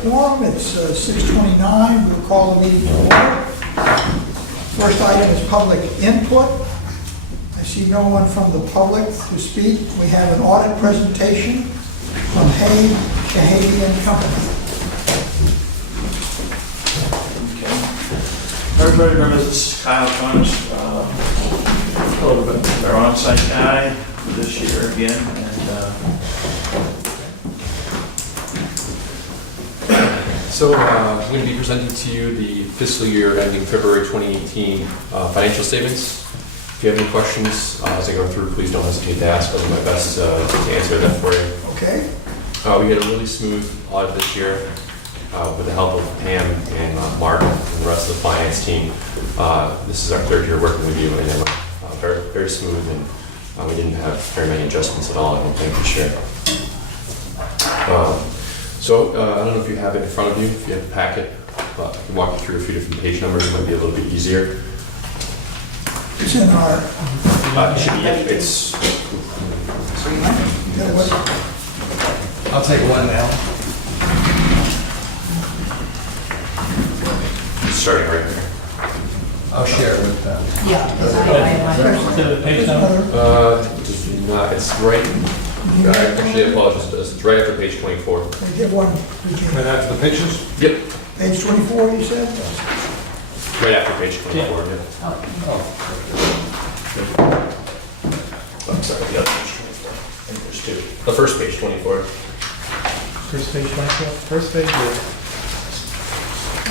quorum. It's 6:29. We'll call the meeting to order. First item is public input. I see no one from the public to speak. We have an audit presentation from Hay, Cahabian Company. Everybody remembers this is Kyle Connors, a little bit our on-site guy this year again, and So I'm going to be presenting to you the fiscal year ending February 2018 financial statements. If you have any questions as I go through, please don't hesitate to ask. I'll do my best to answer that for you. Okay. We had a really smooth audit this year with the help of Pam and Mark and the rest of the finance team. This is our third year working with you, and it went very, very smooth, and we didn't have very many adjustments at all, I don't think, this year. So I don't know if you have it in front of you, if you have a packet, but I can walk you through a few different page numbers. It might be a little bit easier. It's in our... It should be, it's... I'll take one now. It's starting right here. I'll share it with them. The page number? It's right... Actually, I apologize. It's right after page 24. They get one. Right after the pictures? Yep. Page 24, you said? Right after page 24, yeah. Oh. I'm sorry, the other page 24. I think there's two. The first page 24. First page, 24? First page,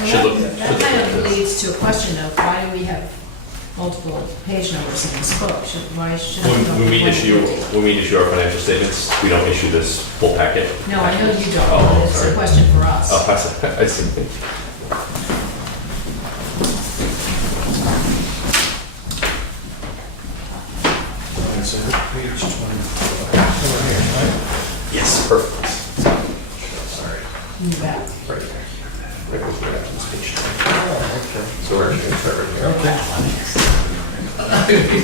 Should look- That kind of leads to a question of why do we have multiple page numbers in this book? Why should When we issue our financial statements, we don't issue this full packet. No, I know you don't, Oh, but it's sorry. a question for us. Oh, I see. Page 24. Yes, perfect. Sorry. You bet. Right there. Right after this page. Oh, okay. So we're going to start right here. Okay.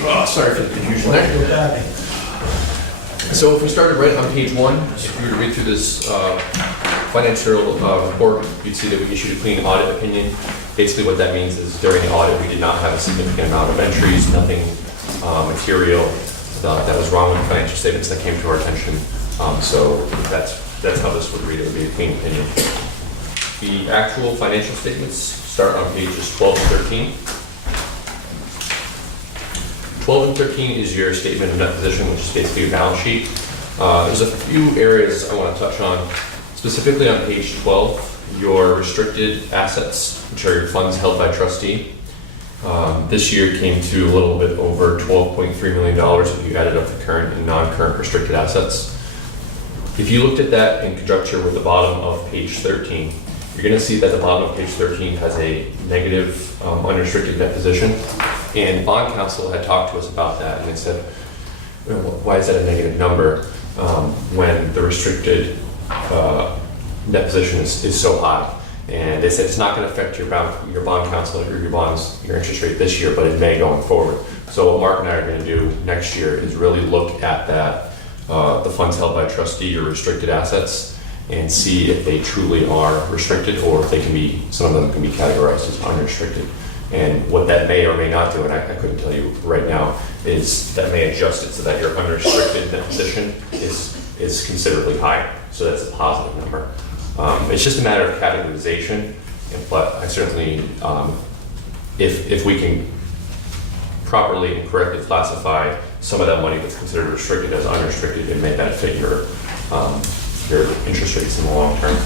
Oh, sorry for the confusion there. So if we started right on page 1, if you were to read through this financial report, you'd see that we issued a clean audit opinion. Basically what that means is during the audit, we did not have a significant amount of entries, nothing material that was wrong with the financial statements that came to our attention. So that's how this would read. It would be a clean opinion. The actual financial statements start on pages 12 and 13. 12 and 13 is your statement of net position, which is basically your balance sheet. There's a few areas I want to touch on. Specifically on page 12, your restricted assets, which are your funds held by trustee. This year came to a little bit over $12.3 million if you added up the current and non-current restricted assets. If you looked at that in conjunction with the bottom of page 13, you're going to see that the bottom of page 13 has a negative unrestricted net position. And bond counsel had talked to us about that, and they said, well, why is that a negative number when the restricted net position is so high? And they said it's not going to affect your bond counsel or your interest rate this year, but it may going forward. So what Mark and I are going to do next year is really look at that, the funds held by trustee, your restricted assets, and see if they truly are restricted or if they can be, some of them can be categorized as unrestricted. And what that may or may not do, and I couldn't tell you right now, is that may adjust it so that your unrestricted net position is considerably higher. So that's a positive number. It's just a matter of categorization, but I certainly, if we can properly and correctly classify some of that money that's considered restricted as unrestricted, it may benefit your interest rates in the long term.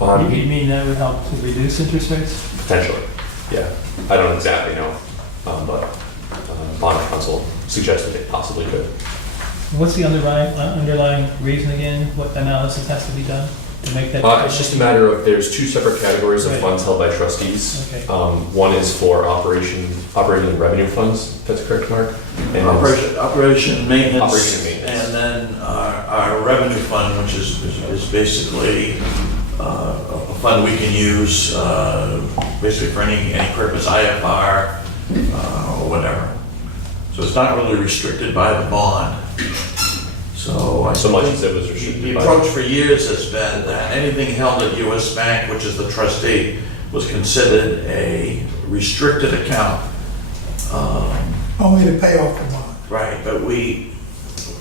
You mean that would help to reduce interest rates? Potentially, yeah. I don't exactly know, but bond counsel suggested it possibly could. What's the underlying reason again? What analysis has to be done to make that? It's just a matter of, there's two separate categories of Right. funds held by trustees. Okay. One is for operating and revenue funds, if that's correct, Mark? And operation and maintenance. Operation and maintenance. And then our revenue fund, which is basically a fund we can use basically for any purpose, IFR or whatever. So it's not really restricted by the bond. So I So much think as it was restricted the by. approach for years has been that anything held at US Bank, which is the trustee, was considered a restricted account. Only to pay off the bond. Right, but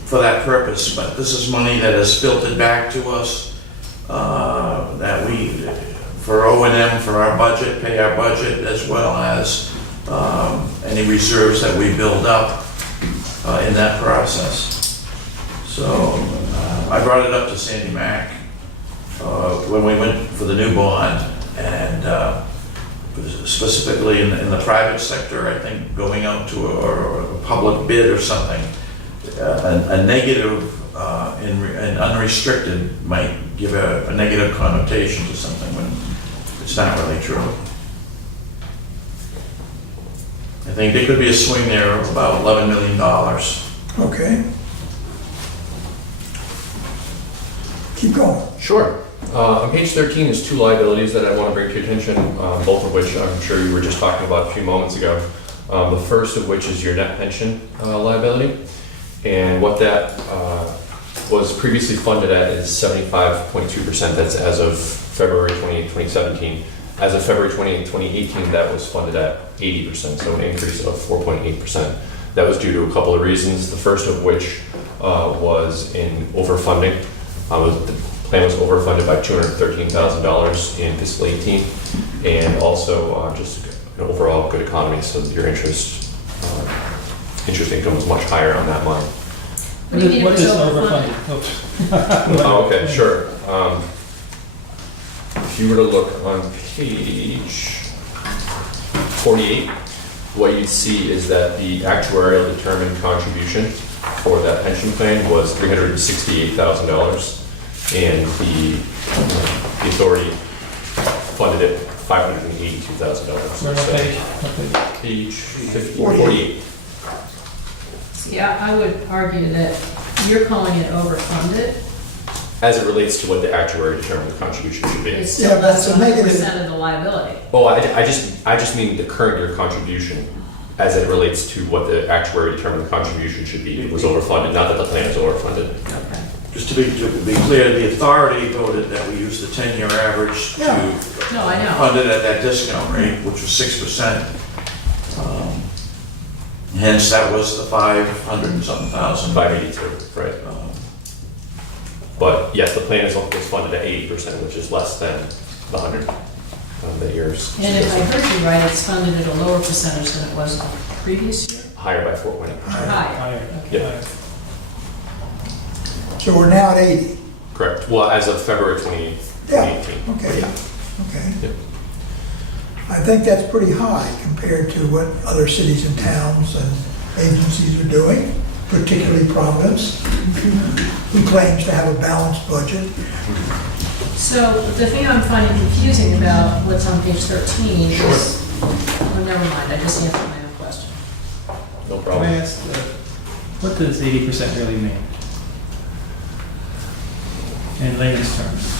for that purpose, but this is money that is filtered back to us, that we, for O&M, for our budget, pay our budget, as well as any reserves that we build up in that process. So I brought it up to Sandy Mack when we went for the new bond, and specifically in the private sector, I think going out to a public bid or something, a negative and unrestricted might give a negative connotation to something when it's not really true. I think there could be a swing there of about $11 million. Okay. Keep going. Sure. On page 13 is two liabilities that I want to bring to your attention, both of which I'm sure you were just talking about a few moments ago. The first of which is your net pension liability. And what that was previously funded at is 75.2%. That's as of February 28, 2017. As of February 28, 2018, that was funded at 80%, so an increase of 4.8%. That was due to a couple of reasons. The first of which was in overfunding. The plan was overfunded by $213,000 in fiscal 18, and also just an overall good economy, so your interest income was much higher on that line. What do you mean it What was is overfunded? overfunded? Oh, okay, sure. If you were to look on page 48, what you'd see is that the actuarial determined contribution for that pension plan was $368,000, and the authority funded it $582,000. Where, what page? What page? Page 48. Yeah, I would argue that you're calling it overfunded. As it relates to what the actuary determined the contribution should be. It's Yeah, still less that's than a negative. 100% of the liability. Oh, I just mean the current year contribution as it relates to what the actuary determined the contribution should be. It was overfunded, not that the plan was overfunded. Okay. Just to be clear, the authority voted that we use the 10-year average Yeah. to No, I know. fund it at that discount rate, which was 6%. Hence, that was the 500 and something thousand. 582, right. But yes, the plan is funded at 80%, which is less than the 100 that yours. And if I heard you right, it's funded at a lower percentage than it was the previous year? Higher by 4.8%. Higher. Higher, Yeah. higher. So we're now at 80. Correct. Well, as of February 28th, Yeah, 2018. okay, Yeah. okay. Yep. I think that's pretty high compared to what other cities and towns and agencies are doing, particularly Providence, who claims to have a balanced budget. So the thing I'm finding confusing about what's on page 13 is, oh, never mind, I just answered my own question. No Can I problem. ask, what does 80% really mean? In layman's terms.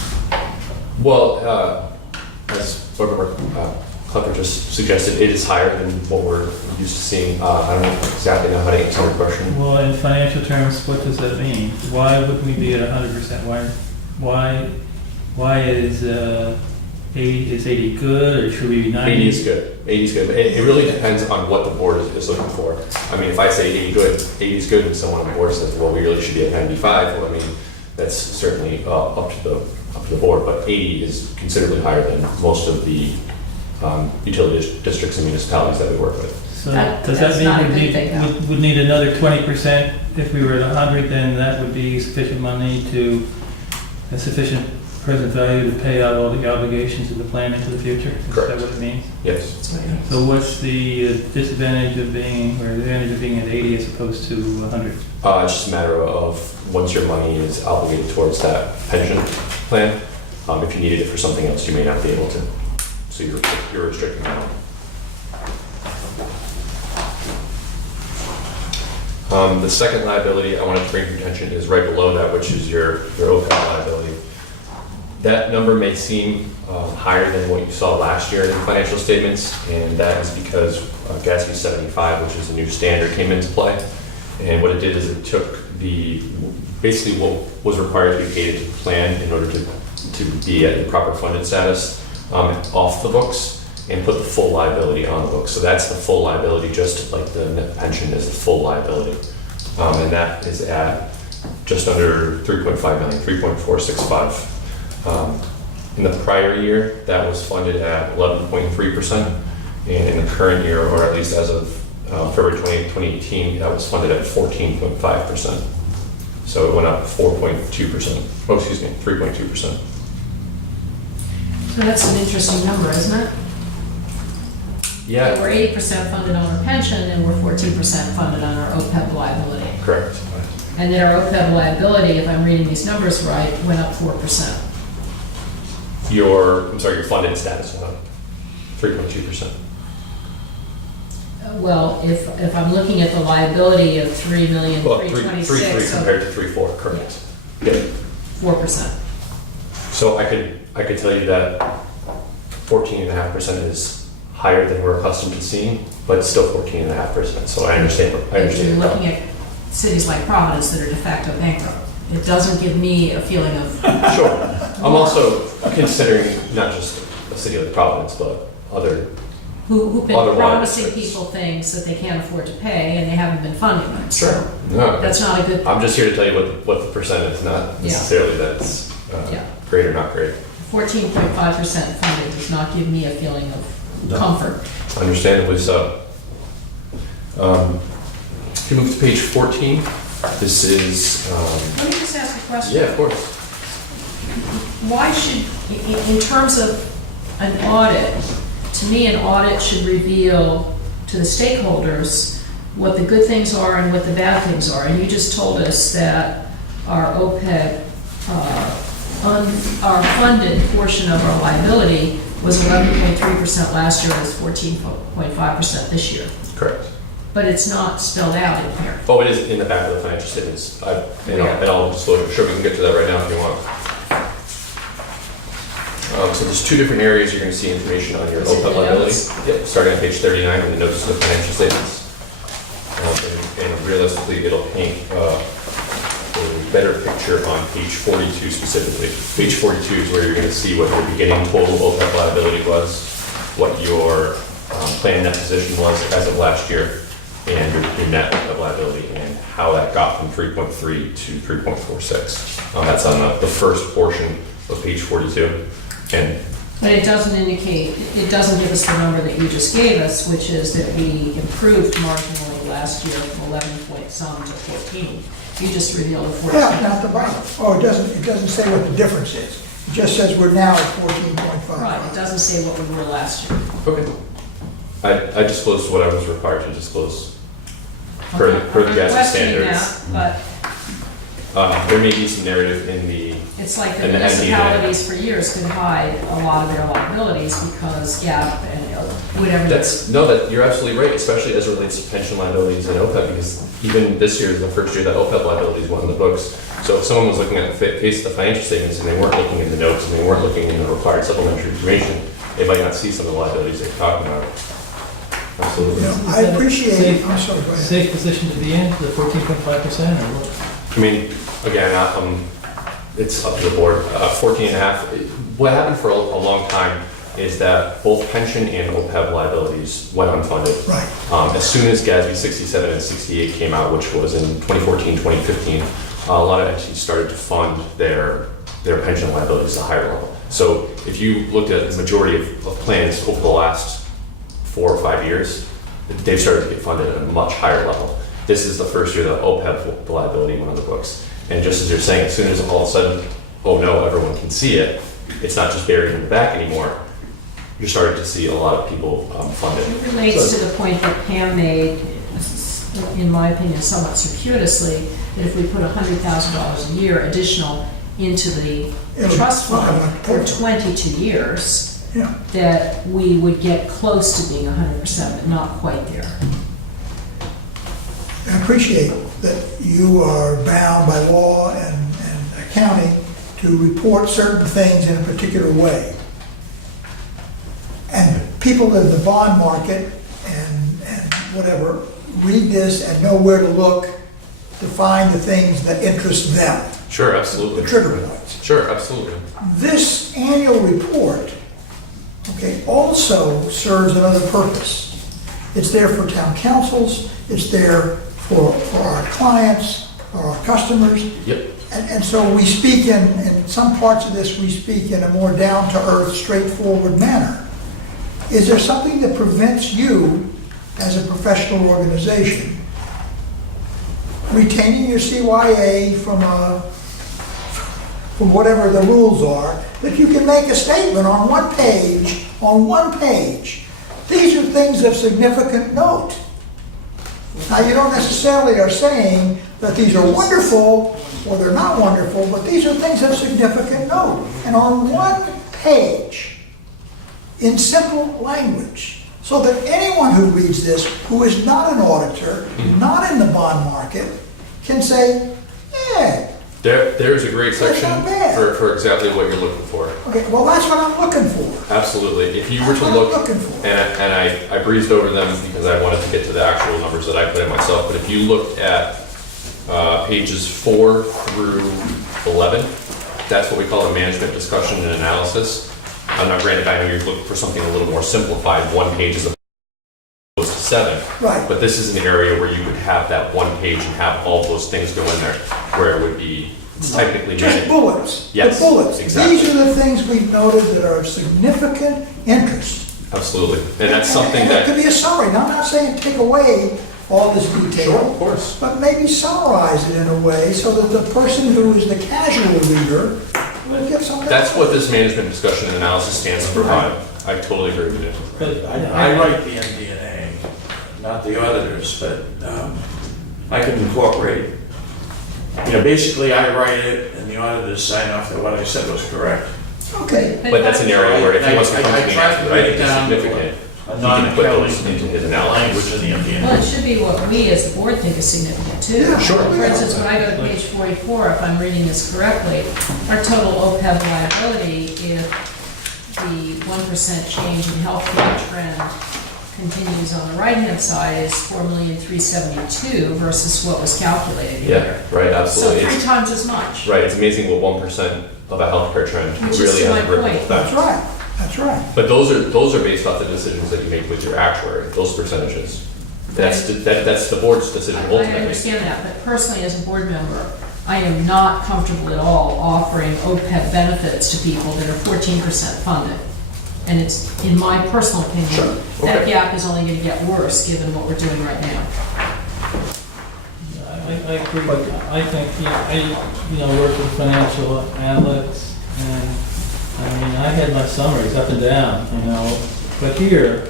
Well, as Board Klepper just suggested, it is higher than what we're used to seeing. I don't exactly know how to answer your question. Well, in financial terms, what does that mean? Why would we be at 100%? Why is 80 good, or should we be 90? 80 is good. 80 is good. But it really depends on what the board is looking for. I mean, if I say 80 good, 80 is good, and someone on the board says, well, we really should be at 95, well, I mean, that's certainly up to the board, but 80 is considerably higher than most of the utility districts and municipalities that we work with. So That- does that's that not a mean good thing, though. would need another 20%? If we were at 100, then that would be sufficient money to, a sufficient present value to pay out all the obligations of the plan into the future? Correct. Is that what it means? Yes. So what's the disadvantage of being, or the advantage of being at 80 as opposed to 100? It's just a matter of once your money is obligated towards that pension plan, if you needed it for something else, you may not be able to. So you're restricting that. The second liability I wanted to bring to your attention is right below that, which is your OPEB liability. That number may seem higher than what you saw last year in financial statements, and that is because GASB 75, which is a new standard, came into play. And what it did is it took the basically what was required to be paid into the plan in order to be at the proper funded status off the books and put the full liability on the books. So that's the full liability, just like the net pension is the full liability. And that is at just under 3.5 million, 3.465. In the prior year, that was funded at 11.3%. And in the current year, or at least as of February 20th, 2018, that was funded at 14.5%. So it went up 4.2%. Oh, excuse me, 3.2%. So that's an interesting number, isn't it? Yeah, We're 80% funded on our pension and we're 14% funded on our OPEB liability. correct. And then our OPEB liability, if I'm reading these numbers right, went up 4%. Your funded status went up 3.2%. Well, if I'm looking at the liability of Well, 3,326,000, 3.3 compared to 3.4, correct. Yeah. 4%. So I could tell you that 14.5% is higher than we're accustomed to seeing, but it's still 14.5%. So I understand. If you're looking at cities like Providence that are de facto bankrupt, it doesn't give me a feeling of, Sure. I'm also considering not just a city like Providence, but other. who've been Otherwise, promising it's- people things that they can't afford to pay and they haven't been funding them. So No, that's not a good, I'm just here to tell you what the percent is, not necessarily that's Yeah. great or not great. 14.5% funded does not give me a feeling of comfort. Understandably so. If you move to page 14, this is, Let me just ask a question. yeah, of course. Why should, in terms of an audit, to me, an audit should reveal to the stakeholders what the good things are and what the bad things are. And you just told us that our OPEB, our funded portion of our liability was 11.3% last year, and is 14.5% this year. Correct. But it's not spelled out in here. Oh, it is in the back of the financial statements. And I'll disclosure. Sure, we can get to that right now if you want. So there's two different areas you're going to see information on your Is it OPEB the liability. notes? Yep, starting on page 39 in the notice of the financial statements. And realistically, it'll paint a better picture on page 42 specifically. Page 42 is where you're going to see what your beginning total OPEB liability was, what your planned net position was as of last year, and your net OPEB liability, and how that got from 3.3 to 3.46. That's on the first portion of page 42. And But it doesn't indicate, it doesn't give us the number that you just gave us, which is that we improved marginally last year from 11 point some to 14. You just revealed a 14. Yeah, not the bottom. Oh, it doesn't say what the difference is. It just says we're now at 14.5. Right, it doesn't say what we were last year. okay, I disclosed what I was required to disclose per the I'm GASB questioning standards. that, but There may be some narrative in the it's like the And the NDA. municipalities for years could hide a lot of their liabilities because GAAP and whatever. that you're absolutely right, especially as it relates to pension liabilities and OPEB, because even this year is the first year that OPEB liabilities went on the books. So if someone was looking at the face of the financial statements and they weren't looking at the notes and they weren't looking in the required supplementary information, they might not see some of the liabilities they're talking about. Absolutely. You know, I appreciate, Safe- I'm sorry, go ahead. Safe position to be in, the 14.5% or what? I mean, again, it's up to the board. 14.5, what happened for a long time is that both pension and OPEB liabilities went unfunded. Right. As soon as GASB 67 and 68 came out, which was in 2014, 2015, a lot of entities started to fund their pension liabilities at a higher level. So if you looked at the majority of plans over the last 4 or 5 years, they've started to get funded at a much higher level. This is the first year that OPEB liability went on the books. And just as you're saying, as soon as all of a sudden, oh no, everyone can see it, it's not just buried in the back anymore, you're starting to see a lot of people fund it. It relates to the point that Pam made, in my opinion, somewhat circuitously, that if we put $100,000 a year additional into the It'll- trust fund for Yeah. 22 years, Yeah. that we would get close to being 100%, but not quite there. I appreciate that you are bound by law and accounting to report certain things in a particular way. And people in the bond market and whatever read this and know where to look to find the things that interest them, Sure, the absolutely. trigger points. Sure, absolutely. This annual report, okay, also serves another purpose. It's there for town councils, it's there for our clients, for our customers. Yep. And so we speak in some parts of this, we speak in a more down-to-earth, straightforward manner. Is there something that prevents you, as a professional organization, retaining your CYA from whatever the rules are, that you can make a statement on one page, these are things of significant note. Now, you don't necessarily are saying that these are wonderful or they're not wonderful, but these are things of significant note. And on one page, in simple language, so that anyone who reads this, who is not an auditor, not in the bond market, can say, yeah, There's a great That's section not bad. for exactly what you're looking for. okay, well, that's what I'm looking for. Absolutely. If you were That's to what look, I'm looking for. and I breezed over them because I wanted to get to the actual numbers that I put in myself, but if you looked at pages 4 through 11, that's what we call a management discussion and analysis. Now, granted, I know you're looking for something a little more simplified, one page as opposed to 7. Right. But this is an area where you could have that one page and have all those things go in there, where it would be, it's technically Just managed. bullets. Yes, The bullets. exactly. These are the things we've noted that are of significant interest. Absolutely. And that's something And it could that, be a summary. Now, I'm not saying take away all this detail. Sure, of course. But maybe summarize it in a way so that the person who is the casual reader will get something. that's what this management discussion and analysis stands to provide. I totally agree with you. But I write the MD&A, not the auditors, but I can incorporate, basically I write it and the auditors sign off that what I said was correct. Okay. But that's an area where if he wants to come to me I after, tried I to think break it's down significant, a he can put those non-accounting into his language analysis. in the MD&A. Well, it should be what we as the board think is significant too. Yeah, Sure. For instance, when I go to page 44, if I'm reading this correctly, our total OPEB liability, if the 1% change in healthcare trend continues on the right-hand side, is $4,372,000 versus what was calculated Yeah, here. right, So absolutely. 3 It's- times as much. Right, it's amazing what 1% of a healthcare trend Which is really to has a my ripple point. effect. That's right. That's right. But those are based off the decisions that you make with your actuary, those percentages. That's the board's decision I ultimately. understand that, but personally, as a board member, I am not comfortable at all offering OPEB benefits to people that are 14% funded. And it's, in my personal opinion, Sure, that okay. gap is only gonna get worse given what we're doing right now. I agree. I think, I work with financial analysts, and, I had my summaries up and down, but here,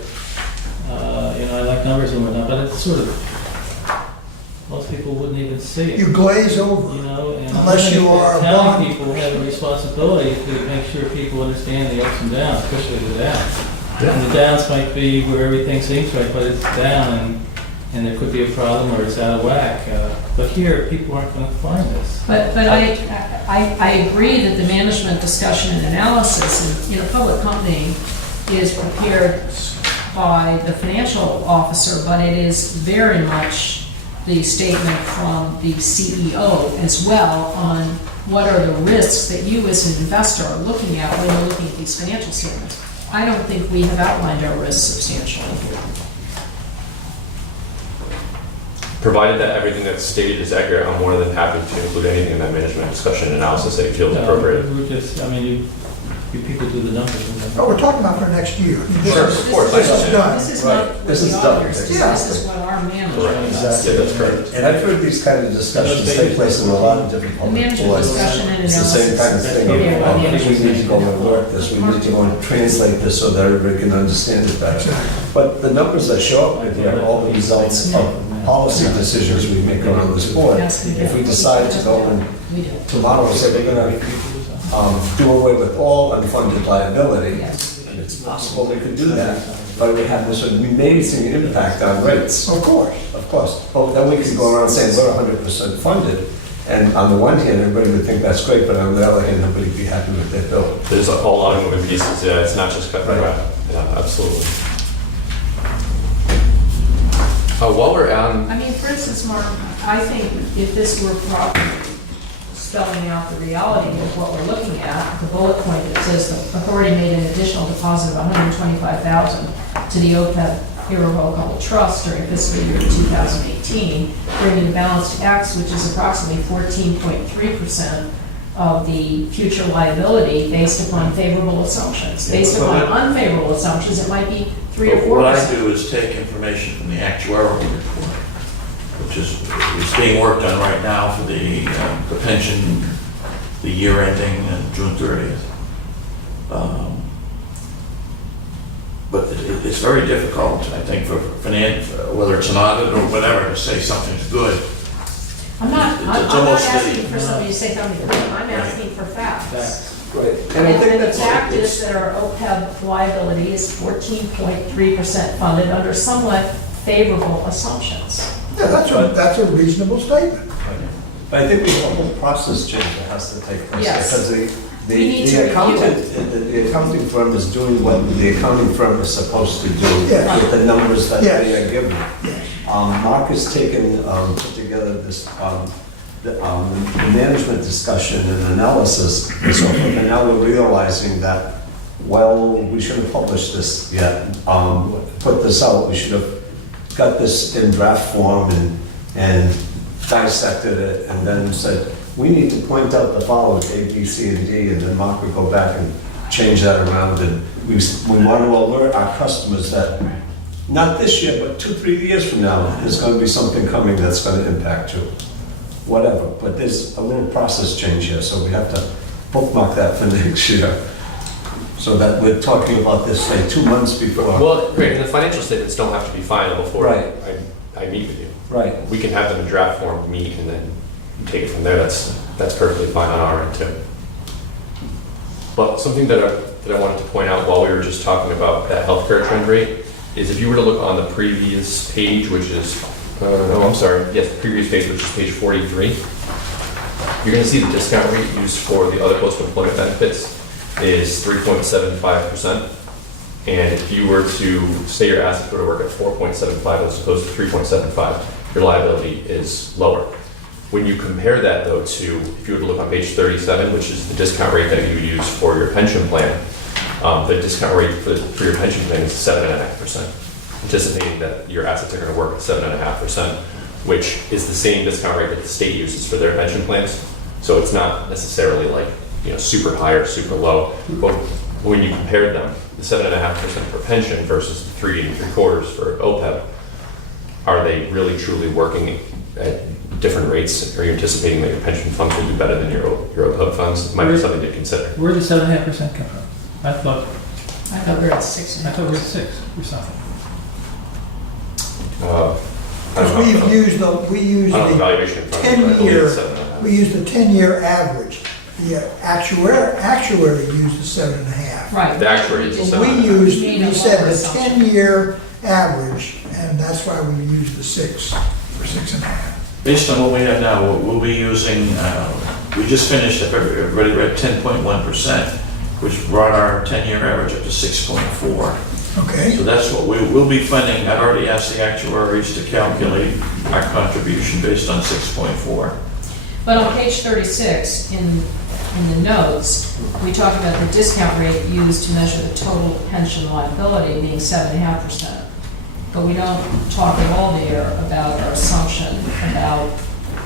I like numbers and whatnot, but it's sort of, most people wouldn't even see it. You glaze over. And Unless you are a bond- Town people have a responsibility to make sure people understand the ups and downs, especially the downs. And the downs might be where everything seems right, but it's down and there could be a problem or it's out of whack. But here, people aren't going to find this. But I agree that the management discussion and analysis in a public company is prepared by the financial officer, but it is very much the statement from the CEO as well on what are the risks that you as an investor are looking at when you're looking at these financial statements. I don't think we have outlined our risks substantially here. Provided that everything that's stated is accurate, I'm more than happy to include anything in that management discussion and analysis that you feel is appropriate. We're just, you people do the numbers. But we're talking about for next year. Sure, of course, I This is understand. done. This is Right. not what This the is done. auditors do, Yeah. this is what our management Correct. does. Yeah, that's correct. And I've heard these kind of discussions take place in a lot of different The public management boards. discussion and It's the same kind of analysis. thing. Yeah, I yeah. think we need to go and work this, we need to go and translate this so that everybody can understand it better. But the numbers that show up in here are all the results of policy decisions we make around this board. Yes, we do. If we decide to go and We do, tomorrow say we're gonna do away with all unfunded liability, yes. and it's possible we could do that, but we have this, we may see an impact on rates. Of course. Of course, but then we could go around saying we're 100% funded, and on the one hand, everybody would think that's great, but on the other hand, nobody would be happy with their bill. There's a whole lot of moving pieces, yeah, it's not just cut and Right. dry. Yeah, absolutely. While we're on, I mean, for instance, Mark, I think if this were properly spelling out the reality of what we're looking at, the bullet point that says the authority made an additional deposit of $125,000 to the OPEB irrevocable trust during fiscal year 2018, bringing the balance to X, which is approximately 14.3% of the future liability based upon favorable assumptions. Based upon unfavorable assumptions, it might be 3 or 4%. What I do is take information from the actuarial report, which is being worked on right now for the pension, the year ending June 30th. But it's very difficult, I think, for finance, whether it's an audit or whatever, to say something's good. I'm not It's almost asking for somebody to say something, I'm asking for facts. Right. And I think And the that's. fact is that our OPEB liability is 14.3% funded under somewhat favorable assumptions. Yeah, that's a reasonable statement. But I think we have a whole process change that has to take place. Yes. Because We need to the review accountant, the accounting firm is doing what the accounting firm is supposed to do Yes. with the numbers that Yes. they are given. Yes. Mark has put together this, the management discussion and analysis and so forth, and now we're realizing that, well, we shouldn't have published this yet, put this out, we should have got this in draft form and dissected it, and then said, we need to point out the following, A, B, C, and D, and then Mark would go back and change that around, and we want to alert our customers that, not this year, but 2-3 years from now, there's going to be something coming that's going to impact you. Whatever, but there's a little process change here, so we have to bookmark that for next year. So that we're talking about this, say, 2 months before. well, great, and the financial statements don't have to be final before Right. I meet with you. Right. We can have them in draft form, meet, and then take it from there. That's perfectly fine on our end too. But something that I wanted to point out while we were just talking about that healthcare trend rate is if you were to look on the previous page, which is, the previous page, which is page 43, you're going to see the discount rate used for the other post-employment benefits is 3.75%. And if you were to say your assets go to work at 4.75 as opposed to 3.75, your liability is lower. When you compare that though to, if you were to look on page 37, which is the discount rate that you use for your pension plan, the discount rate for your pension plan is 7.5%, anticipating that your assets are going to work at 7.5%, which is the same discount rate that the state uses for their pension plans. So it's not necessarily like, super high or super low, but when you compare them, the 7.5% for pension versus the 3 3/4 for OPEB, are they really truly working at different rates? Are you anticipating that your pension funds will do better than your OPEB funds? It might be something to consider. Where did 7.5% come from? I thought we were at 6. we were at 6 or something. Because we use I don't have the valuation in front of me, but I believe it's 10-year, 7.5. we use the 10-year average. The actuary used the 7.5. Right. The actuary is But the we said lower the assumption. 10-year average, and that's why we use the 6 or 6.5. Based on what we have now, we'll be using, we just finished, if everybody read 10.1%, which brought our 10-year average up to 6.4. Okay? So that's what we'll be funding. I'd already asked the actuaries to calculate our contribution based on 6.4. But on page 36, in the notes, we talk about the discount rate used to measure the total pension liability being 7.5%. But we don't talk at all there about our assumption about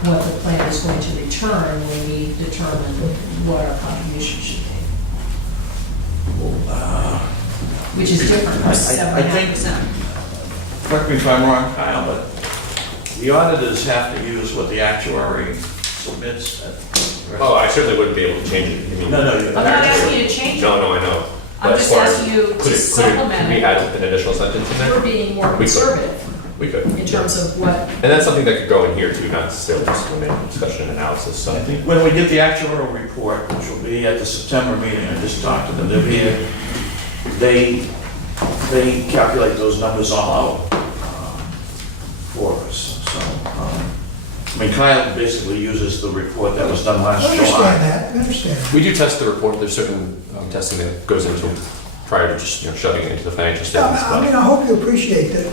what the plan is going to return when we determine what our contribution should be. Which is different from I think- 7.5%. Correct me if I'm wrong, Kyle, but the auditors have to use what the actuary submits. Oh, I certainly wouldn't be able to change it. You mean- No, I'm not asking you to change it. No, I know. I'm But just as far as- asking you to could supplement we it. add an additional sentence in You're there? being more We could. conservative We could. in terms of what, And that's something that could go in here too, not necessarily just a main discussion and analysis, I so. think when we get the actuarial report, which will be at the September meeting, I just talked to them, they'll be here, they calculate those numbers all out for us. So, I mean, Kyle basically uses the report that was done I last understand July. that, I understand. We do test the report, there's certain testing that goes into prior to just, shoving it into the financial Yeah, statements. I mean, I hope you appreciate that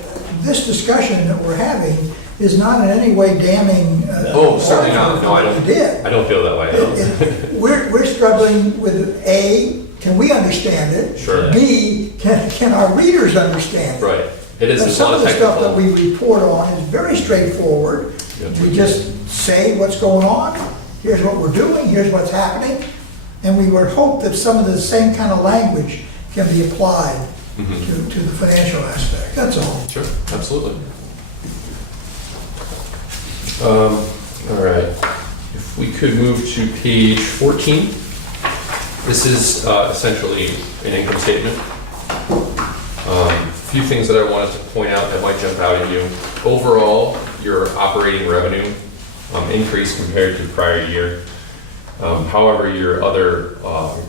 this discussion that we're having is not in any way damning. Oh, certainly not. No, I don't. What we did. I don't feel that way. No. We're struggling with A, can we understand it? Sure. B, can our readers understand it? Right. It is. Now, It's some not of a the stuff that technical. we report on is very straightforward. Yeah. We just say what's going on, here's what we're doing, here's what's happening, and we would hope that some of the same kind of language can be applied Mhm. to the financial aspect, that's all. Sure, absolutely. All right, if we could move to page 14. This is essentially an income statement. A few things that I wanted to point out that might jump out at you. Overall, your operating revenue increased compared to the prior year. However, your other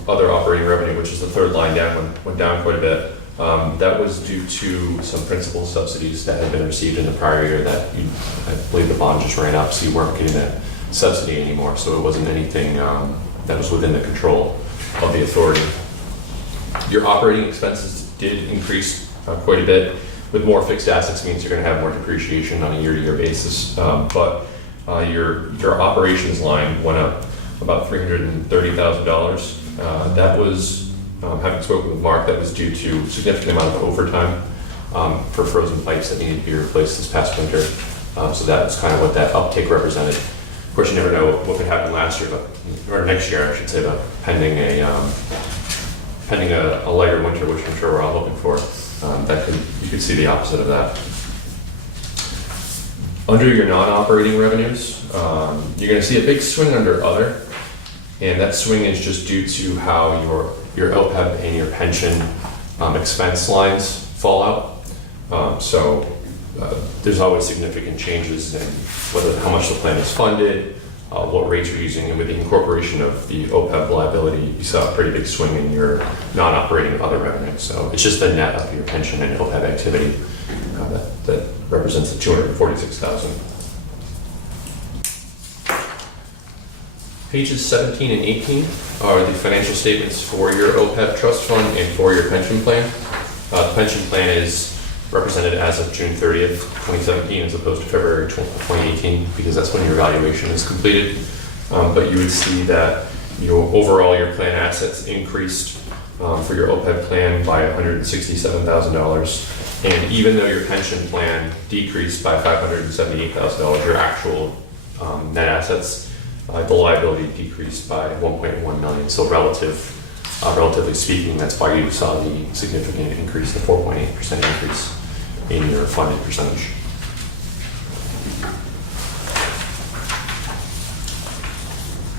operating revenue, which is the third line down, went down quite a bit. That was due to some principal subsidies that had been received in the prior year that I believe the bond just ran up, so you weren't getting that subsidy anymore. So it wasn't anything that was within the control of the authority. Your operating expenses did increase quite a bit. With more fixed assets means you're going to have more depreciation on a year-to-year basis. But your operations line went up about $330,000. That was, having spoken with Mark, that was due to a significant amount of overtime for frozen pipes that needed to be replaced this past winter. So that's kind of what that uptake represented. Of course, you never know what could happen last year, or next year, I should say, but pending a lighter winter, which I'm sure we're all hoping for, you could see the opposite of that. Under your non-operating revenues, you're going to see a big swing under other, and that swing is just due to how your OPEB and your pension expense lines fall out. There's always significant changes in how much the plan is funded, what rates you're using, and with the incorporation of the OPEB liability, you saw a pretty big swing in your non-operating other revenue. So it's just the net of your pension and OPEB activity that represents the $246,000. Pages 17 and 18 are the financial statements for your OPEB trust fund and for your pension plan. The pension plan is represented as of June 30th, 2017, as opposed to February 2018, because that's when your evaluation is completed. But you would see that your plan assets increased for your OPEB plan by $167,000. And even though your pension plan decreased by $578,000, your actual net assets, the liability decreased by $1.1 million. So relatively speaking, that's why you saw the significant increase, the 4.8% increase in your funded percentage.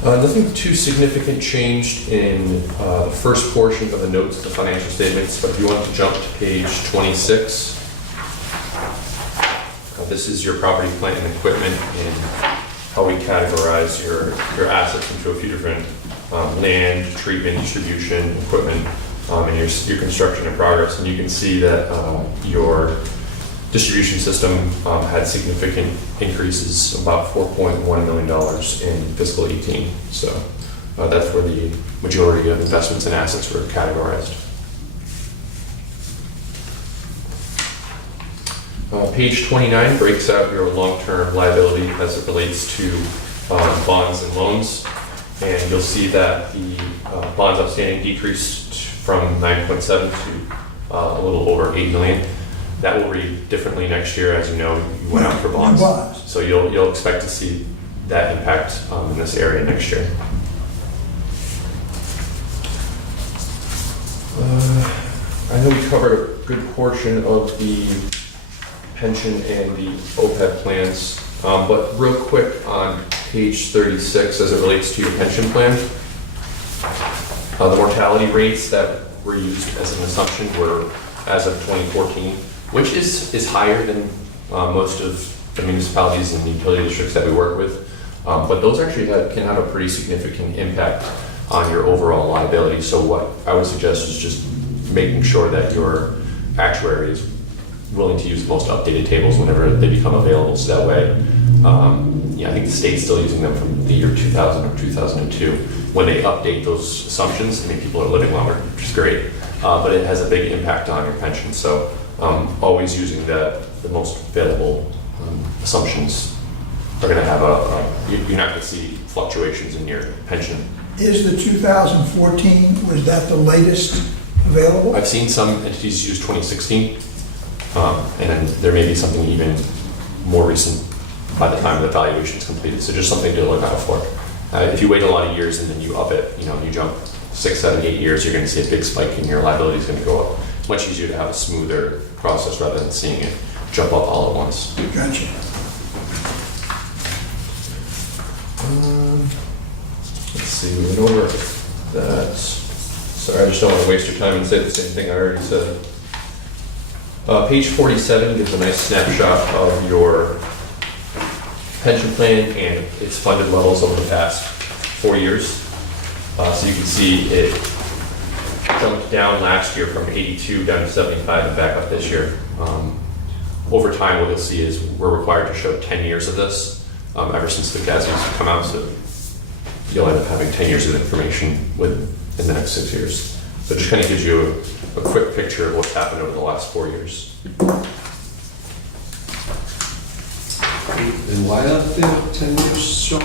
Nothing too significant changed in the first portion of the notes of the financial statements, but if you want to jump to page 26, this is your property, plant, and equipment, and how we categorize your assets into a few different land, treatment, distribution, equipment, and your construction in progress. And you can see that your distribution system had significant increases, about $4.1 million in fiscal 18. So that's where the majority of investments and assets were categorized. Page 29 breaks out your long-term liability as it relates to bonds and loans. And you'll see that the bonds outstanding decreased from 9.7 to a little over 8 million. That will read differently next year, as you know, you went out for bonds. So you'll expect to see that impact in this area next year. I know we covered a good portion of the pension and the OPEB plans, but real quick on page 36 as it relates to your pension plan, the mortality rates that were used as an assumption were as of 2014, which is higher than most of the municipalities and the utility districts that we work with. But those actually can have a pretty significant impact on your overall liability. So what I would suggest is just making sure that your actuary is willing to use the most updated tables whenever they become available. So that way, I think the state's still using them from the year 2000 or 2002. When they update those assumptions, I mean, people are living longer, which is great, but it has a big impact on your pension. So always using the most available assumptions are going to have you're not going to see fluctuations in your pension. Is the 2014, was that the latest available? I've seen some entities use 2016, and there may be something even more recent by the time the valuation is completed. So just something to look out for. If you wait a lot of years and then you up it, you jump 6, 7, 8 years, you're going to see a big spike and your liability is going to go up. It's much easier to have a smoother process rather than seeing it jump up all at once. Gotcha. Let's see, we went over that. Sorry, I just don't want to waste your time and say the same thing I already said. Page 47 gives a nice snapshot of your pension plan and its funded levels over the past 4 years. So you can see it jumped down last year from 82 down to 75 and back up this year. Over time, what you'll see is we're required to show 10 years of this ever since the GASB's come out. So you'll end up having 10 years of information within the next 6 years. So it just kind of gives you a quick picture of what's happened over the last 4 years. And why aren't there 10 years shown?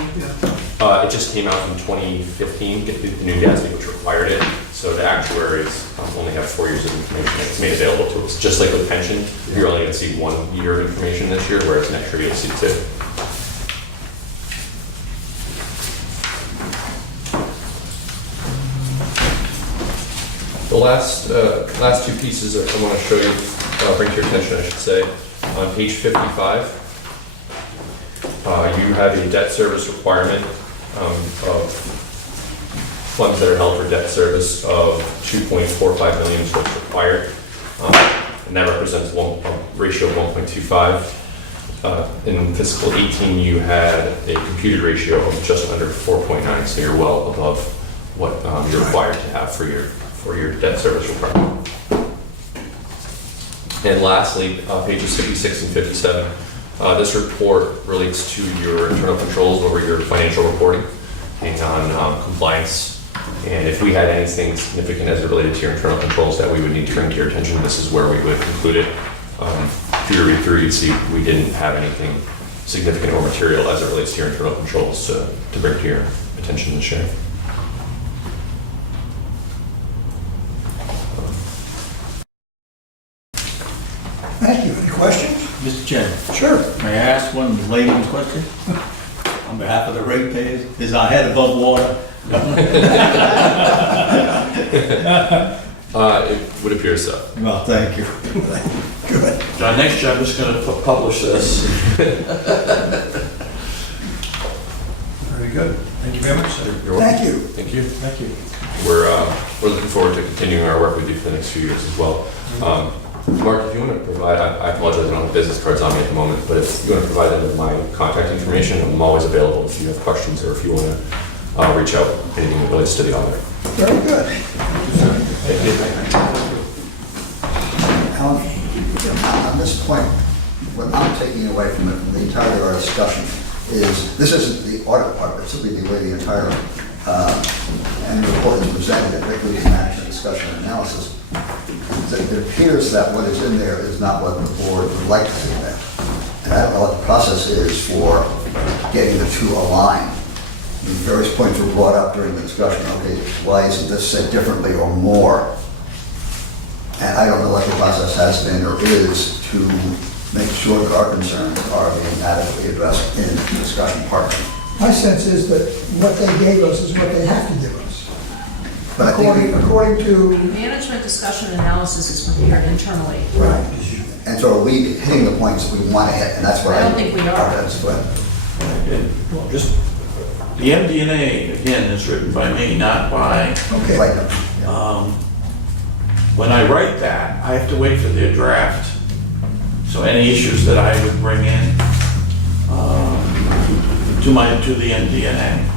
It just came out in 2015, the new GASB, which required it. So the actuaries only have 4 years of information that's made available to us. Just like with pension, you're only going to see 1 year of information this year, whereas next year you'll see 2. The last two pieces that I want to show you, bring to your attention, I should say, on page 55. You have a debt service requirement of funds that are held for debt service of 2.45 million is what's required, and that represents a ratio of 1.25. In fiscal 18, you had a computed ratio of just under 4.9, so you're well above what you're required to have for your debt service requirement. And lastly, pages 56 and 57. This report relates to your internal controls over your financial reporting and on compliance. And if we had anything significant as it related to your internal controls that we would need to bring to your attention, this is where we would include it. If you read through, you'd see we didn't have anything significant or material as it relates to your internal controls to bring to your attention and share. Thank you. Any questions? Mr. Chairman, Sure. may I ask one related question? On behalf of the ratepayers, is our head above water? It would appear so. Well, thank you. Good. John, next year I'm just going to publish this. Very good. Thank you very much, sir. You're welcome. Thank you. Thank you. Thank you. We're looking forward to continuing our work with you for the next few years as well. Mark, if you want to provide, I apologize, I don't have business cards on me at the moment, but if you want to provide them with my contact information, I'm always available if you have questions or if you want to reach out, anything that relates to the audit. Very good. Thank you. Alan, on this point, what I'm taking away from it, from the entirety of our discussion, is this isn't the audit part, but simply the way the entire annual report is presented, particularly in action, discussion, and analysis. So it appears that what is in there is not what the board would like to see there. And I don't know what the process is for getting the two aligned. I mean, various points were brought up during the discussion. Okay, why isn't this said differently or more? And I don't know what the process has been or is to make sure that our concerns are being adequately addressed in the discussion part. My sense is that what they gave us is what they have to give us. But I think According to, Management discussion and analysis is prepared internally. right. and so are we hitting the points that we want to hit? And that's what I don't think we are. That's what. Well, just, the MD&A, again, is written by me, not by, Okay. Like, when I write that, I have to wait for their draft. So any issues that I would bring in to the MD&A.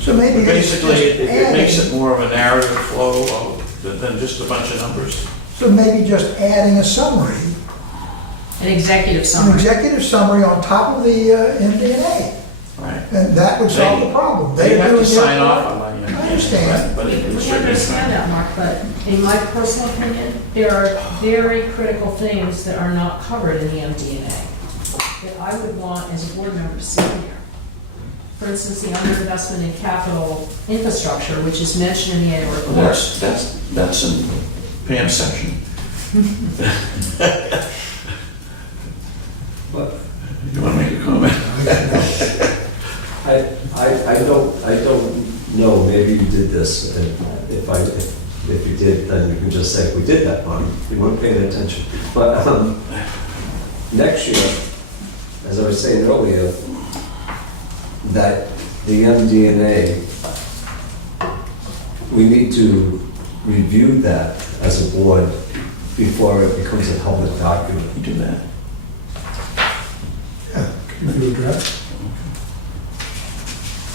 So maybe But it's basically, just it makes it adding, more of a narrative flow than just a bunch of numbers. so maybe just adding a summary, An executive an summary. executive summary on top of the MD&A. Right. And that would solve the problem. They They're have doing to their sign part. off on my I MD&A. understand. But We it we certainly- understand that, Mark, but in my personal opinion, there are very critical things that are not covered in the MD&A that I would want as a board member to see here. For instance, the underinvestment in capital infrastructure, which is mentioned in the annual report. That's in Pam's section. But You want to make a comment? I don't know, maybe you did this, and if you did, then you can just say, we did that, Marty, you weren't paying attention. But next year, as I was saying earlier, that the MD&A, we need to review that as a board before it becomes a public document. You do that. If you address.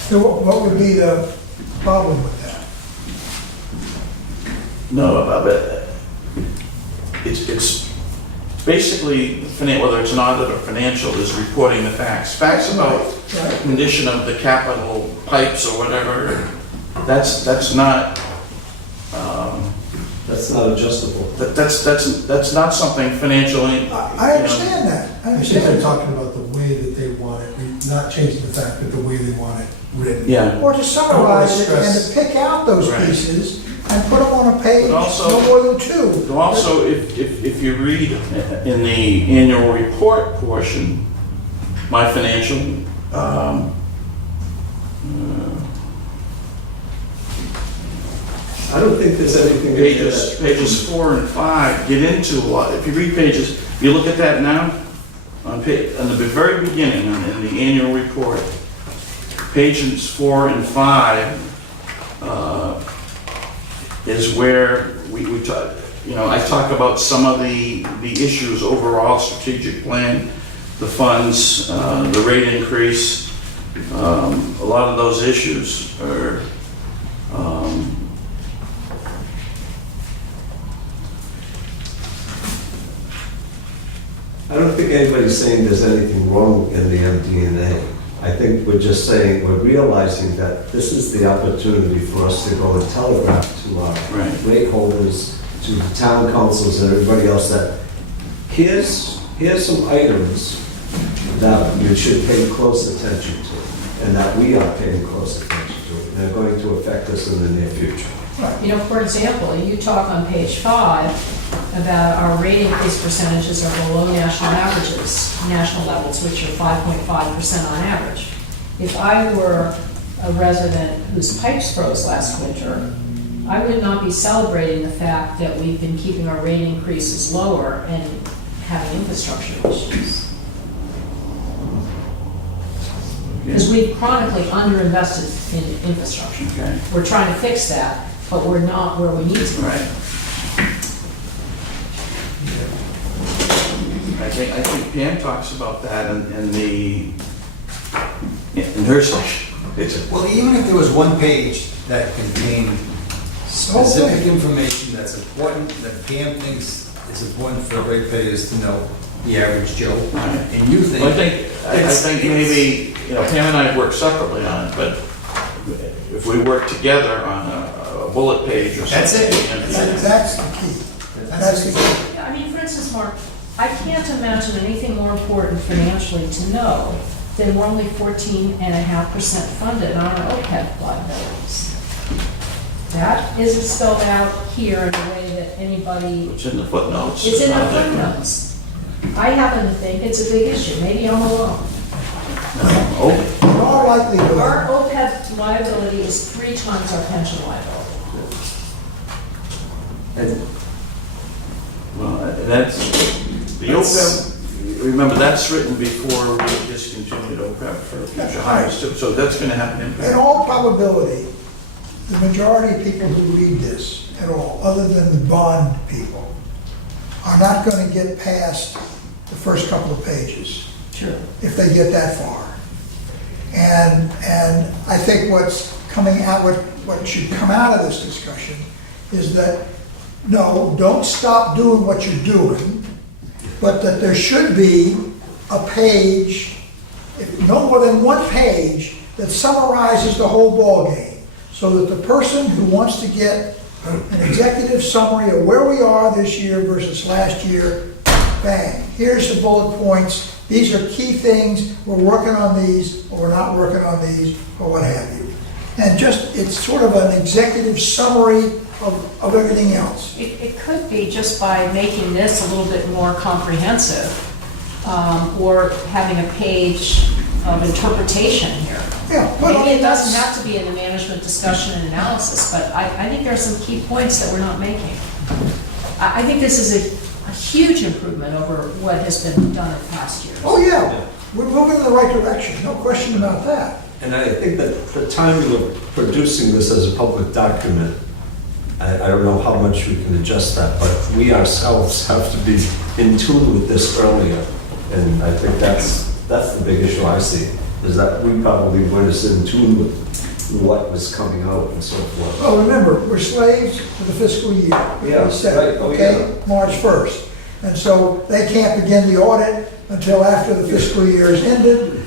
So what would be the problem with that? No, but it's basically, whether it's an audit or financial, is reporting the facts. Facts about Right. condition of the capital pipes or whatever, that's not, That's not adjustable. that's not something financially. I understand that, I I think they're understand. talking about the way that they want it, not changing the fact that the way they want it written. Yeah, Or to summarize it and Stress. to pick out those Right. pieces and put them on a page, But also- no more than two. so also, if you read in the annual report portion, my financial, I don't think there's anything. in there pages 4 and 5 get into a lot. If you read pages, if you look at that now, on the very beginning, in the annual report, pages 4 and 5 is where we talk, I talk about some of the issues, overall strategic plan, the funds, the rate increase, a lot of those issues are, I don't think anybody's saying there's anything wrong in the MD&A. I think we're just saying, we're realizing that this is the opportunity for us to go and telegraph to our Right. rate holders, to the town councils and everybody else that here's some items that you should pay close attention to, and that we are paying close attention to, and they're going to affect us in the near future. For example, you talk on page 5 about our rate increase percentages are below national averages, national levels, which are 5.5% on average. If I were a resident whose pipes froze last winter, I would not be celebrating the fact that we've been keeping our rate increases lower and having infrastructure issues. Because we've chronically underinvested in infrastructure. okay, We're trying to fix that, but we're not where we need to be. right. I think Pam talks about that in her section. Well, even if there was one page that contained specific information that's important, that Pam thinks is important for ratepayers to know, the average Joe, and you think. Well, I think maybe, Pam and I work separately on it, but if we work together on a bullet page or something. That's it. That's the key. That's the key. Yeah, for instance, Mark, I can't imagine anything more important financially to know than we're only 14.5% funded on our OPEB liabilities. That isn't spelled out here in a way that anybody, It's in the footnotes. it's in the footnotes. I happen to think it's a big issue, maybe I'm alone. Oh, In all likelihood, Our OPEB liability is 3 times our pension liability. And well, that's, the OPEB, remember, that's written before we discontinued OPEB for future hires, too, so that's gonna have an in impact. all probability, the majority of people who read this at all, other than the bond people, are not gonna get past the first couple of pages. Sure. If they get that far. And I think what's coming out, what should come out of this discussion is that, no, don't stop doing what you're doing, but that there should be a page, no more than one page, that summarizes the whole ballgame. so that the person who wants to get an executive summary of where we are this year versus last year, bang, here's the bullet points, these are key things, we're working on these, or we're not working on these, or what have you. And just, it's sort of an executive summary of everything else. It could be just by making this a little bit more comprehensive, or having a page of interpretation here. Yeah, well, I Maybe mean, it doesn't that's, have to be in the management discussion and analysis, but I think there are some key points that we're not making. I think this is a huge improvement over what has been done in past years. oh yeah, we're moving in the right direction, no question about that. And I think that the timing of producing this as a public document, I don't know how much we can adjust that, but we ourselves have to be in tune with this earlier. And I think that's the big issue I see, is that we probably weren't as in tune with what was coming out and so forth. Well, remember, we're slaves to the fiscal year. Yeah, We said, right. Oh, okay, yeah. March 1st. And so they can't begin the audit until after the fiscal year is ended.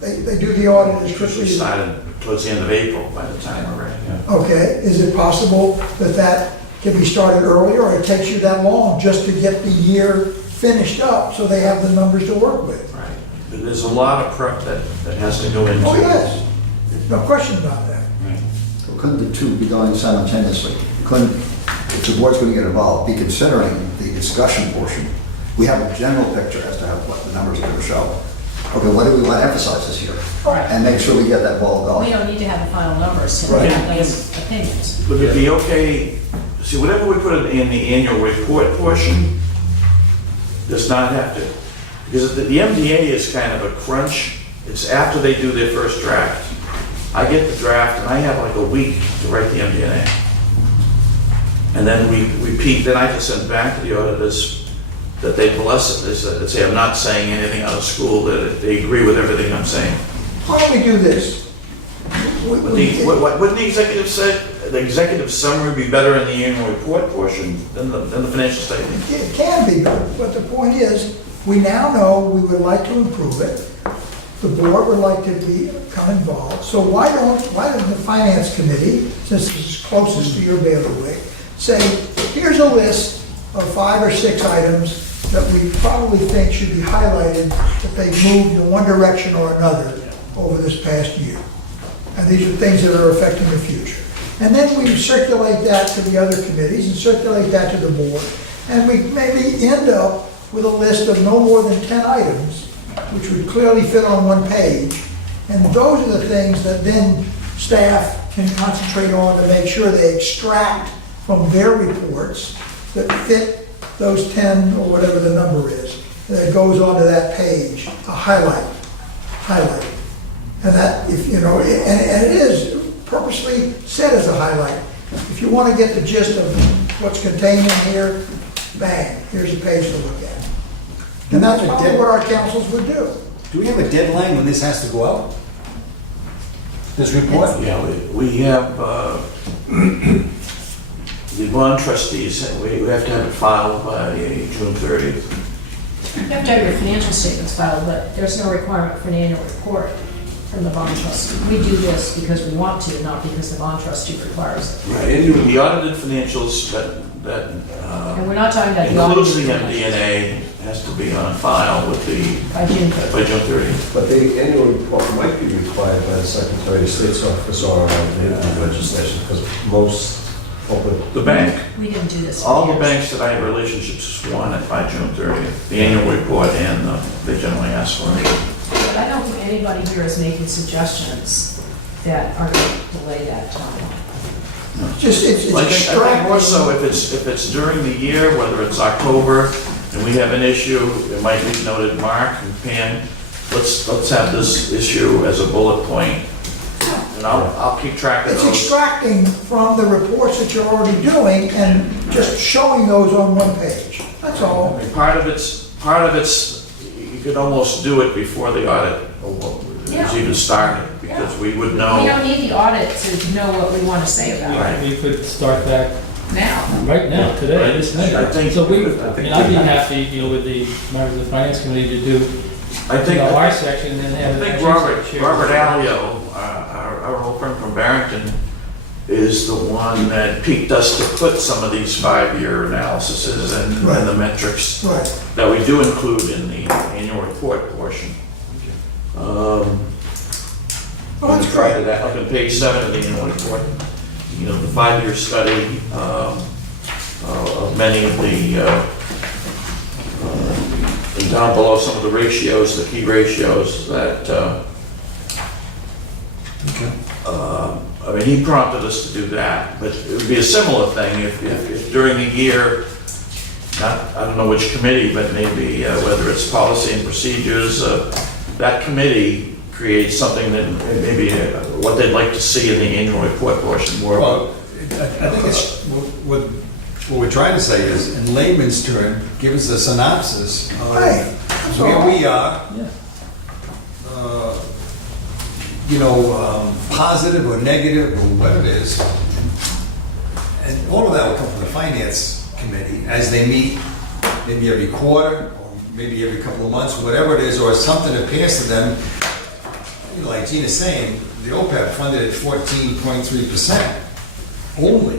They do the audit as quickly We as... started towards the end of April by the time we're ready. Yeah. Okay, is it possible that that can be started earlier, or it takes you that long just to get the year finished up so they have the numbers to work with? Right. But there's a lot of prep that has to go into. Oh, yes, no question about that. Right. Couldn't the two be going simultaneously? Couldn't, if the board's going to get involved, be considering the discussion portion? We have a general picture as to what the numbers are going to show. Okay, what do we want to emphasize this year? Right. And make sure we get that ball going. We don't need to have the final numbers to Right. have those opinions. Would it be okay, see, whatever we put in the annual report portion does not have to, because the MDA is kind of a crunch. It's after they do their first draft. I get the draft and I have like a week to write the MDA. And then we repeat, then I can send it back to the auditors that they bless it, that say I'm not saying anything out of school, that they agree with everything I'm saying. Why don't we do this? Wouldn't the executive say, the executive summary be better in the annual report portion than the financial statement? It can be, but the point is, we now know we would like to improve it. The board would like to become involved. So why doesn't the finance committee, since this is closest to your bailiwick, say, here's a list of 5 or 6 items that we probably think should be highlighted that they've moved in one direction or another over this past year. And these are things that are affecting the future. And then we circulate that to the other committees and circulate that to the board. And we maybe end up with a list of no more than 10 items, which would clearly fit on one page. And those are the things that then staff can concentrate on to make sure they extract from their reports that fit those 10 or whatever the number is, that goes onto that page, a highlight. And that, if you know, and it is purposely set as a highlight. If you want to get the gist of what's contained in here, bang, here's a page to look at. And that's probably what our councils would do. Do we have a deadline when this has to go out? This report? Yeah, we have, the bond trustees, we have to have it filed by June 30th. You have to have your financial statements filed, but there's no requirement for an annual report from the bond trustee. We do this because we want to, not because the bond trustee requires it. Right. The audited financials that And we're not talking about the includes the audited financials. MD&A has to be on file with By June 30th. by June 30th. But the annual report might be required by the Secretary of State's office or the legislation, because most public... The bank, We didn't do this. for all the years. banks that I have relationships with want it by June 30th, the annual report, and they generally ask for it. But I don't think anybody here is making suggestions that are going to delay that timeline. It's I think more so extracting. if it's during the year, whether it's October, and we have an issue, it might be noted, Mark and Pam, let's have this issue as a bullet point, and I'll keep track of It's those. extracting from the reports that you're already doing and just showing those on one page. That's all. I mean, part of it's, you could almost do it before the audit is even started, because we would We know. don't need the audit to know what we want to say about it We could start that now. right now, today, this minute. I think- So I think I'd be we- happy, with the members of the finance committee to do, I think, our section and then I have. think the Robert chair- Alio, our old friend from Barrington, is the one that piqued us to put some of these 5-year analyses and the metrics Right. that we do include in the annual report portion. Oh, that's Prior to great. that, up on page 7 of the annual report, you know, the 5-year study of many of the, and down below some of the ratios, the key ratios that, I mean, he prompted us to do that, but it would be a similar thing if during the year, I don't know which committee, but maybe whether it's policy and procedures, that committee creates something that maybe what they'd like to see in the annual report portion more. Well, I think it's, what we're trying to say is, in layman's term, give us a synopsis Right. of where we are, Yeah. positive or negative or what it is. And all of that will come from the finance committee as they meet maybe every quarter or maybe every couple of months, whatever it is, or something appears to them. You know, like Gina's saying, the OPEB funded at 14.3% only.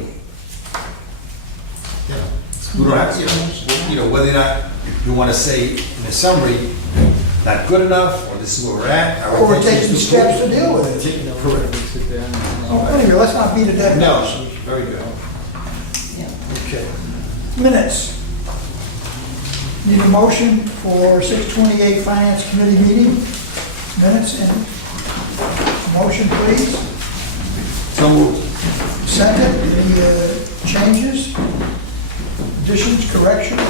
You know, we don't have to, whether or not you want to say in a summary, not good enough, or this is where we're at. our Or we're intention taking is to steps to improve. deal with it. You know, Correct. we sit down and- Oh, anyway, let's not beat a dead No, horse. very good. Okay. Minutes. Need a motion for 6:28 Finance Committee meeting? Minutes and motion, please. So moved. Second, any changes, additions, corrections?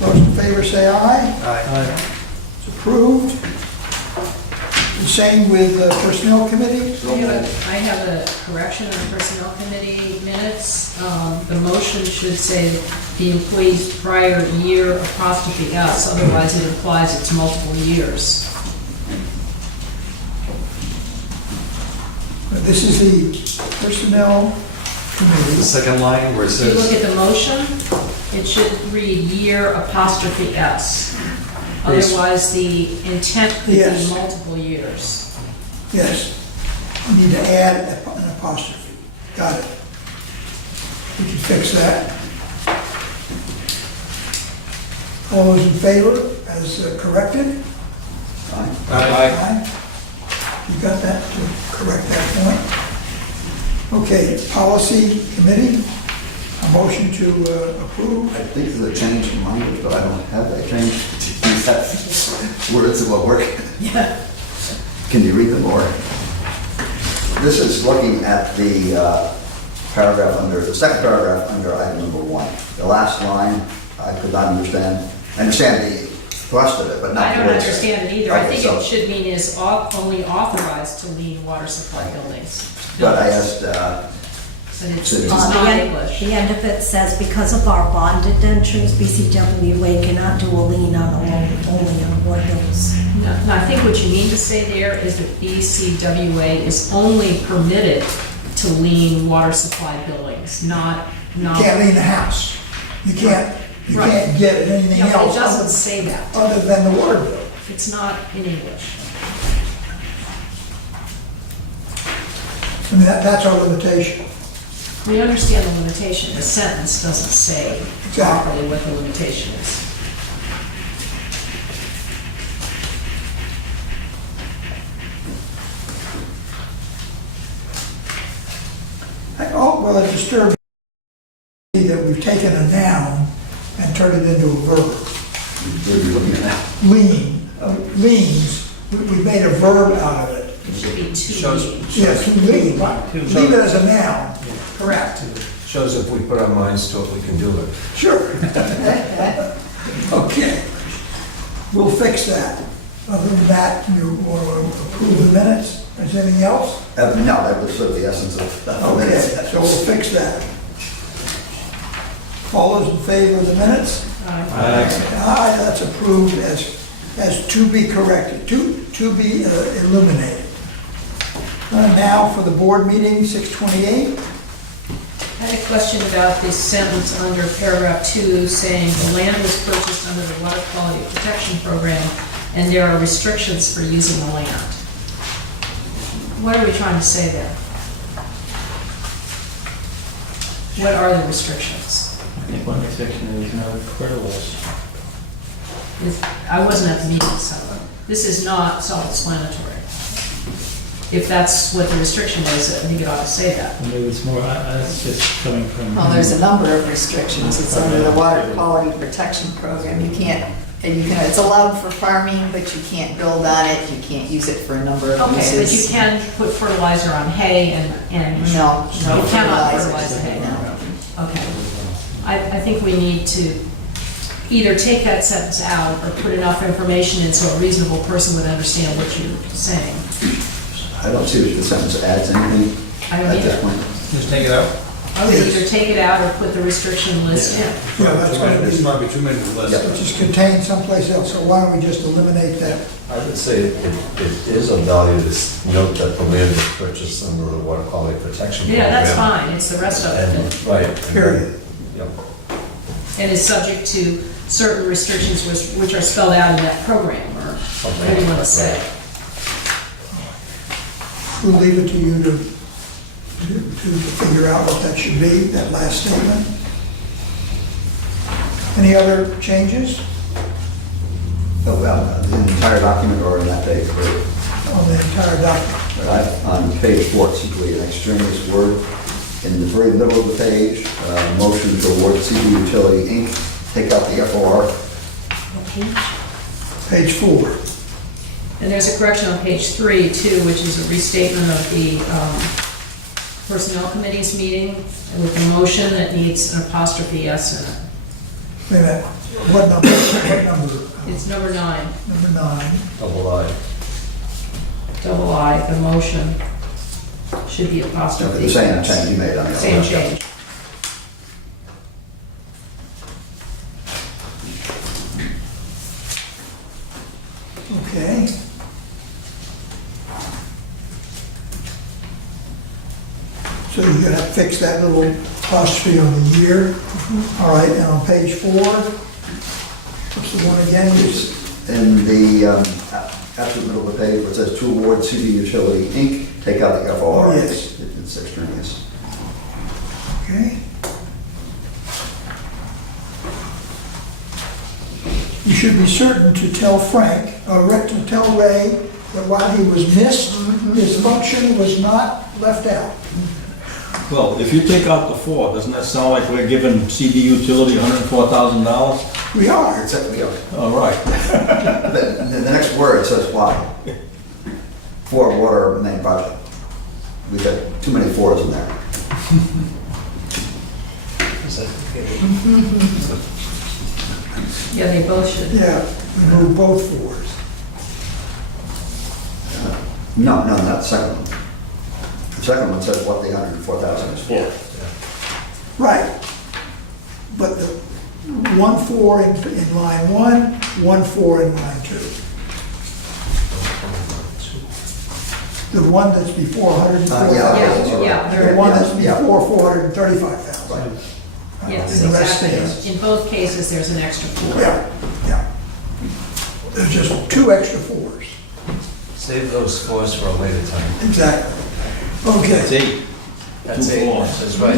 Those in favor say aye. Aye. It's approved. The same with the Personnel Committee? I have a correction on the Personnel Committee minutes. The motion should say the employee's prior year apostrophe S, otherwise it implies it's multiple years. This is the Personnel The Committee. second line where it If you look says, at the motion, it should read year apostrophe S. Otherwise, the intent could Yes. be multiple years. Yes. You need to add an apostrophe. Got it. We can fix that. All those in favor as corrected? Aye. You got that to correct that point? Okay, Policy Committee, a motion to approve. I think there's a change in language, but I don't have that change. Words that will work. Yeah. Can you read them or? This is looking at the paragraph under, the second paragraph under item number 1. The last line, I could not understand. I understand the thrust of it, but not I the don't words. understand it either. I Okay, think so- it should mean is only authorized to lean water supply buildings. But I asked, But it's So it's it's not The English. end of it says, because of our bond indentures, BCWA cannot do a lien on only on water bills. No, I think what you mean to say there is that BCWA is only permitted to lien water supply buildings, not. You can't leave the house. You can't get at anything No, it else doesn't say that. other than the water bill. It's not in English. I mean, that's our limitation. We understand the limitation. The sentence doesn't say properly what the limitation is. Well, it disturbs me that we've taken a noun and turned it into a verb. what are you looking at now? Lean, liens, we made a verb out of it. It should be to Shows- lien. Yeah, to lean, leave it as a noun. Correct. Shows if we put our minds to it, we can do it. Sure. Okay. We'll fix that. Other than that, you want to approve the minutes? Is there anything else? No, that was sort of the essence of the Okay, minutes. so we'll fix that. All those in favor of the minutes? Aye, that's approved as to be corrected, to be illuminated. Now for the board meeting, 6:28. I had a question about this sentence under paragraph 2 saying the land was purchased under the Water Quality Protection Program and there are restrictions for using the land. What are we trying to say there? What are the restrictions? I think one restriction is no privilege. I wasn't at the meeting, so this is not self-explanatory. If that's what the restriction is, I think it ought to say that. Maybe it's more, that's just coming from. Well, there's a number of restrictions. It's under the Water Quality Protection Program. You can't, and you can, it's allowed for farming, but you can't build on it. You can't use it for a number of Okay, uses. but you can put fertilizer on hay and. No, You cannot fertilizer. fertilize the hay. No. Okay. I think we need to either take that sentence out or put enough information in so a reasonable person would understand what you're saying. I don't see that the sentence adds anything I don't at this either. point. Just take it out. I would either take it out or put the restriction list in. Yeah, that's what it There's is. probably too many to list. Which is contained someplace else, so why don't we just eliminate that? I would say it is of value to note that the land is purchased under the Water Quality Protection Program. Yeah, that's fine, it's the rest of it. And, right. and then- Period. Yep. And is subject to certain restrictions which are spelled out in that program, or what do you want to say? We'll leave it to you to figure out what that should be, that last statement. Any other changes Oh, well, the entire document or in that page, on the entire document? right? On page 4, it's simply an extraneous word. In the very middle of the page, motion to award CD Utility Inc., take out the FOR. Page 4. And there's a correction on page 3 too, which is a restatement of the Personnel Committee's meeting with a motion that needs an apostrophe S in it. Wait a minute, what number, what number? It's number 9, Number 9. Double I. double I, the motion should be apostrophe. The same change you made on the. Same change. Okay. So you're gonna fix that little apostrophe on the year. All right, and on page 4, what's the one again? In the, after the middle of the page, where it says to award CD Utility Inc., take out the FOR. Oh, yes. It's extraneous. Okay. You should be certain to tell Frank, to tell Ray, that while he was missed, his function was not left out. Well, if you take out the 4, doesn't that sound like we're giving CD Utility $104,000? We are. We are. All right. The next word says why. For water main project. We've got too many 4s in there. Yeah, they both should. Yeah, we move both 4s. No, not the second one. The second one says what the 104,000 is for. Right. But the 1-4 in line 1, 1-4 in line 2. The one that's before 104,000. Yeah. The one that's Yeah. before 435,000. Right. Yes, And the rest exactly. stays. In both cases, there's an extra 4. Yeah, yeah. There's just 2 extra 4s. Save those 4s for a later time. Exactly. Okay. That's 8. That's 2 8. 4s. That's right.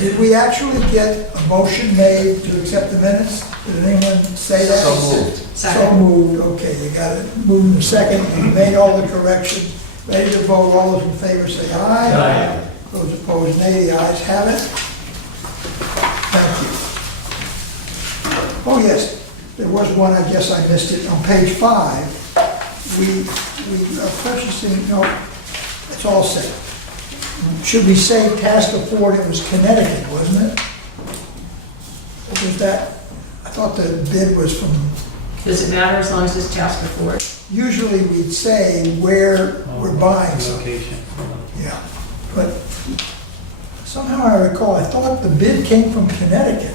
Did we actually get a motion made to accept the minutes? Did anyone say that? So moved. So Second. moved, okay, you got it. Moved in second, you made all the corrections. Ready to vote, all those in favor say aye. Aye. Those opposed, nay, the ayes have it. Thank you. Oh, yes, there was one, I guess I missed it, on page 5, we are purchasing, no, it's all set. Should we say task of Ford, it was Connecticut, wasn't it? Or was that, I thought the bid was from, Does it matter as long as it's task before it? usually we'd say where we're buying something. Location. Yeah, but somehow I recall, I thought the bid came from Connecticut,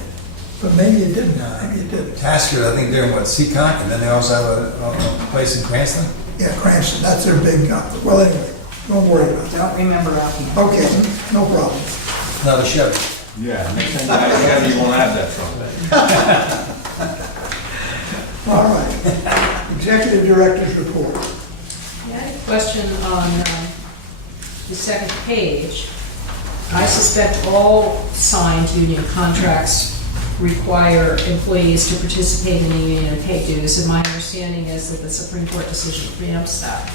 but maybe it didn't, maybe it didn't. Tasker, I think they're in what, Seacock, and then they also have a place in Cranston? Yeah, Cranston, that's their big, well, anyway, don't worry about it. Don't remember offhand. Okay, no problem. Another Chevy. Yeah, next time you have a Chevy, you won't have that trouble. All right. Executive Director's Report. Yeah, I had a question on the second page. I suspect all signed union contracts require employees to participate in the union and pay dues, and my understanding is that the Supreme Court decision preempts that.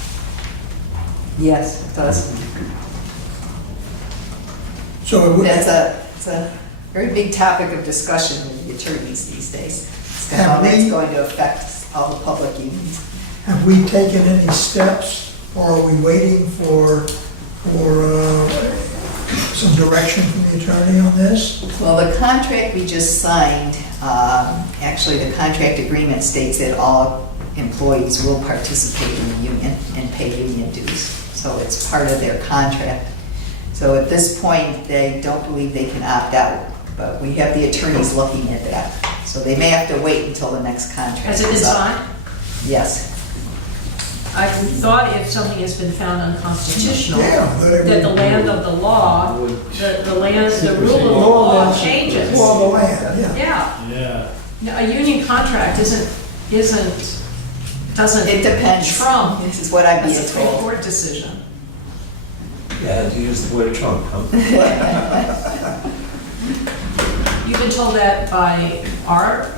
Yes, it does. So it would, It's a very big topic of discussion with the attorneys these days. It's how Have we- that's going to affect all the public unions. have we taken any steps, or are we waiting for some direction from the attorney on this? Well, the contract we just signed, actually, the contract agreement states that all employees will participate in the union and pay union dues. So it's part of their contract. So at this point, they don't believe they can opt out, but we have the attorneys looking at that. So they may have to wait until the next contract Has it been is up. signed? Yes. I thought if something has been found unconstitutional, Yeah, but it that the would- land of the law, the land, the rule of the Law law of- changes. Law of the land, yeah. Yeah. Yeah. No, a union contract doesn't It depends. trump This is what I'm a being Supreme told. Court decision. Yeah, to use the word Trump, huh? You've been told that by our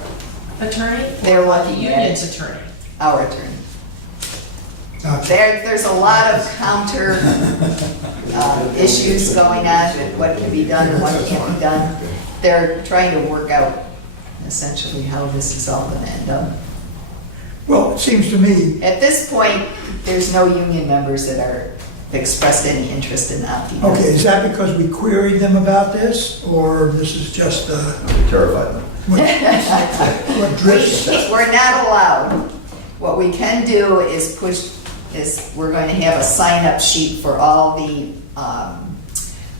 attorney They're or the looking at union's attorney? Our attorney. Okay. There's a lot of counter issues going on with what can be done and what can't be done. They're trying to work out essentially how this is all going to end up. Well, it seems to me, At this point, there's no union members that are expressed any interest in opting out. okay, is that because we queried them about this, or this is just Terrified them. what drifts? We're not allowed. What we can do is we're going to have a sign-up sheet for all the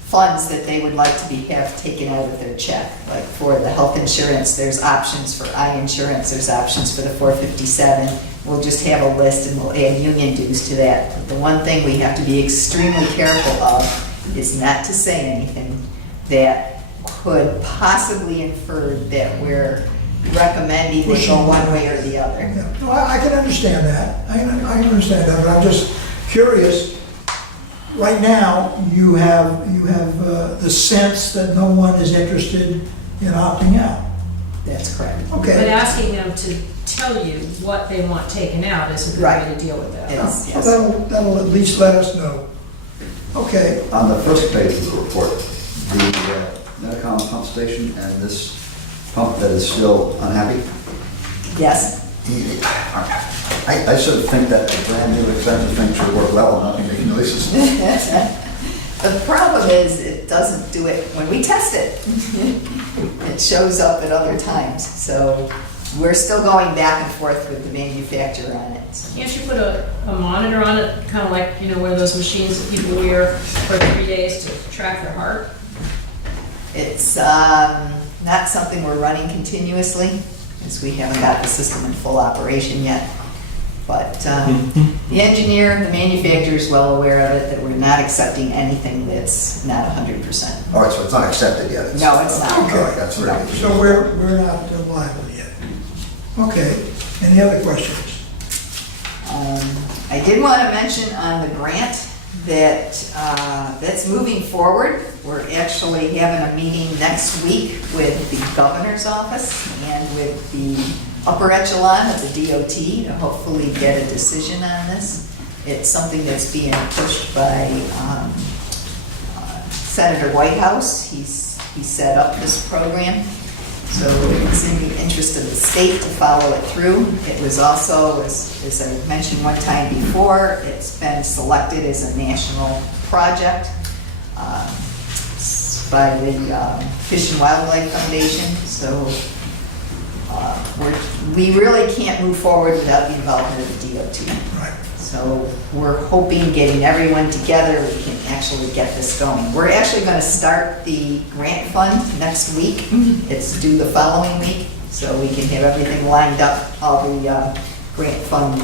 funds that they would like to have taken out of their check. Like for the health insurance, there's options for eye insurance, there's options for the 457. We'll just have a list and we'll add union dues to that. But the one thing we have to be extremely careful of is not to say anything that could possibly infer that we're recommending they go one way or the other. Yeah. No, I can understand that. I can understand that, but I'm just curious. Right now, you have the sense that no one is interested in opting out. That's correct. But Okay. asking them to tell you what they want taken out is a good way Right. to deal with that. Yes, So yes. that'll at least let us know. Okay, On the first page of the report, the Metacom pump station and this pump that is still unhappy, Yes. I sort of think that the brand new expensive thing should work well and not be making noises. The problem is, it doesn't do it when we test it. It shows up at other times, so we're still going back and forth with the manufacturer on it. Can't you put a monitor on it, kind of like, one of those machines that people wear for 3 days to track their heart? It's not something we're running continuously, as we haven't got the system in full operation yet. But the engineer, the manufacturer is well aware of it, that we're not accepting anything that's not 100%. All right, so it's not accepted yet? No, it's not. All right, that's No. right. so we're not liable yet. Okay, any other questions? I did want to mention on the grant that that's moving forward. We're actually having a meeting next week with the governor's office and with the upper echelon of the DOT to hopefully get a decision on this. It's something that's being pushed by Senator Whitehouse. He set up this program. So it's in the interest of the state to follow it through. It was also, as I mentioned one time before, it's been selected as a national project by the Fish and Wildlife Foundation. So we really can't move forward without the involvement of the DOT. Right. So we're hoping, getting everyone together, we can actually get this going. We're actually going to start the grant fund next week. It's due the following week, so we can have everything lined up, all the grant fund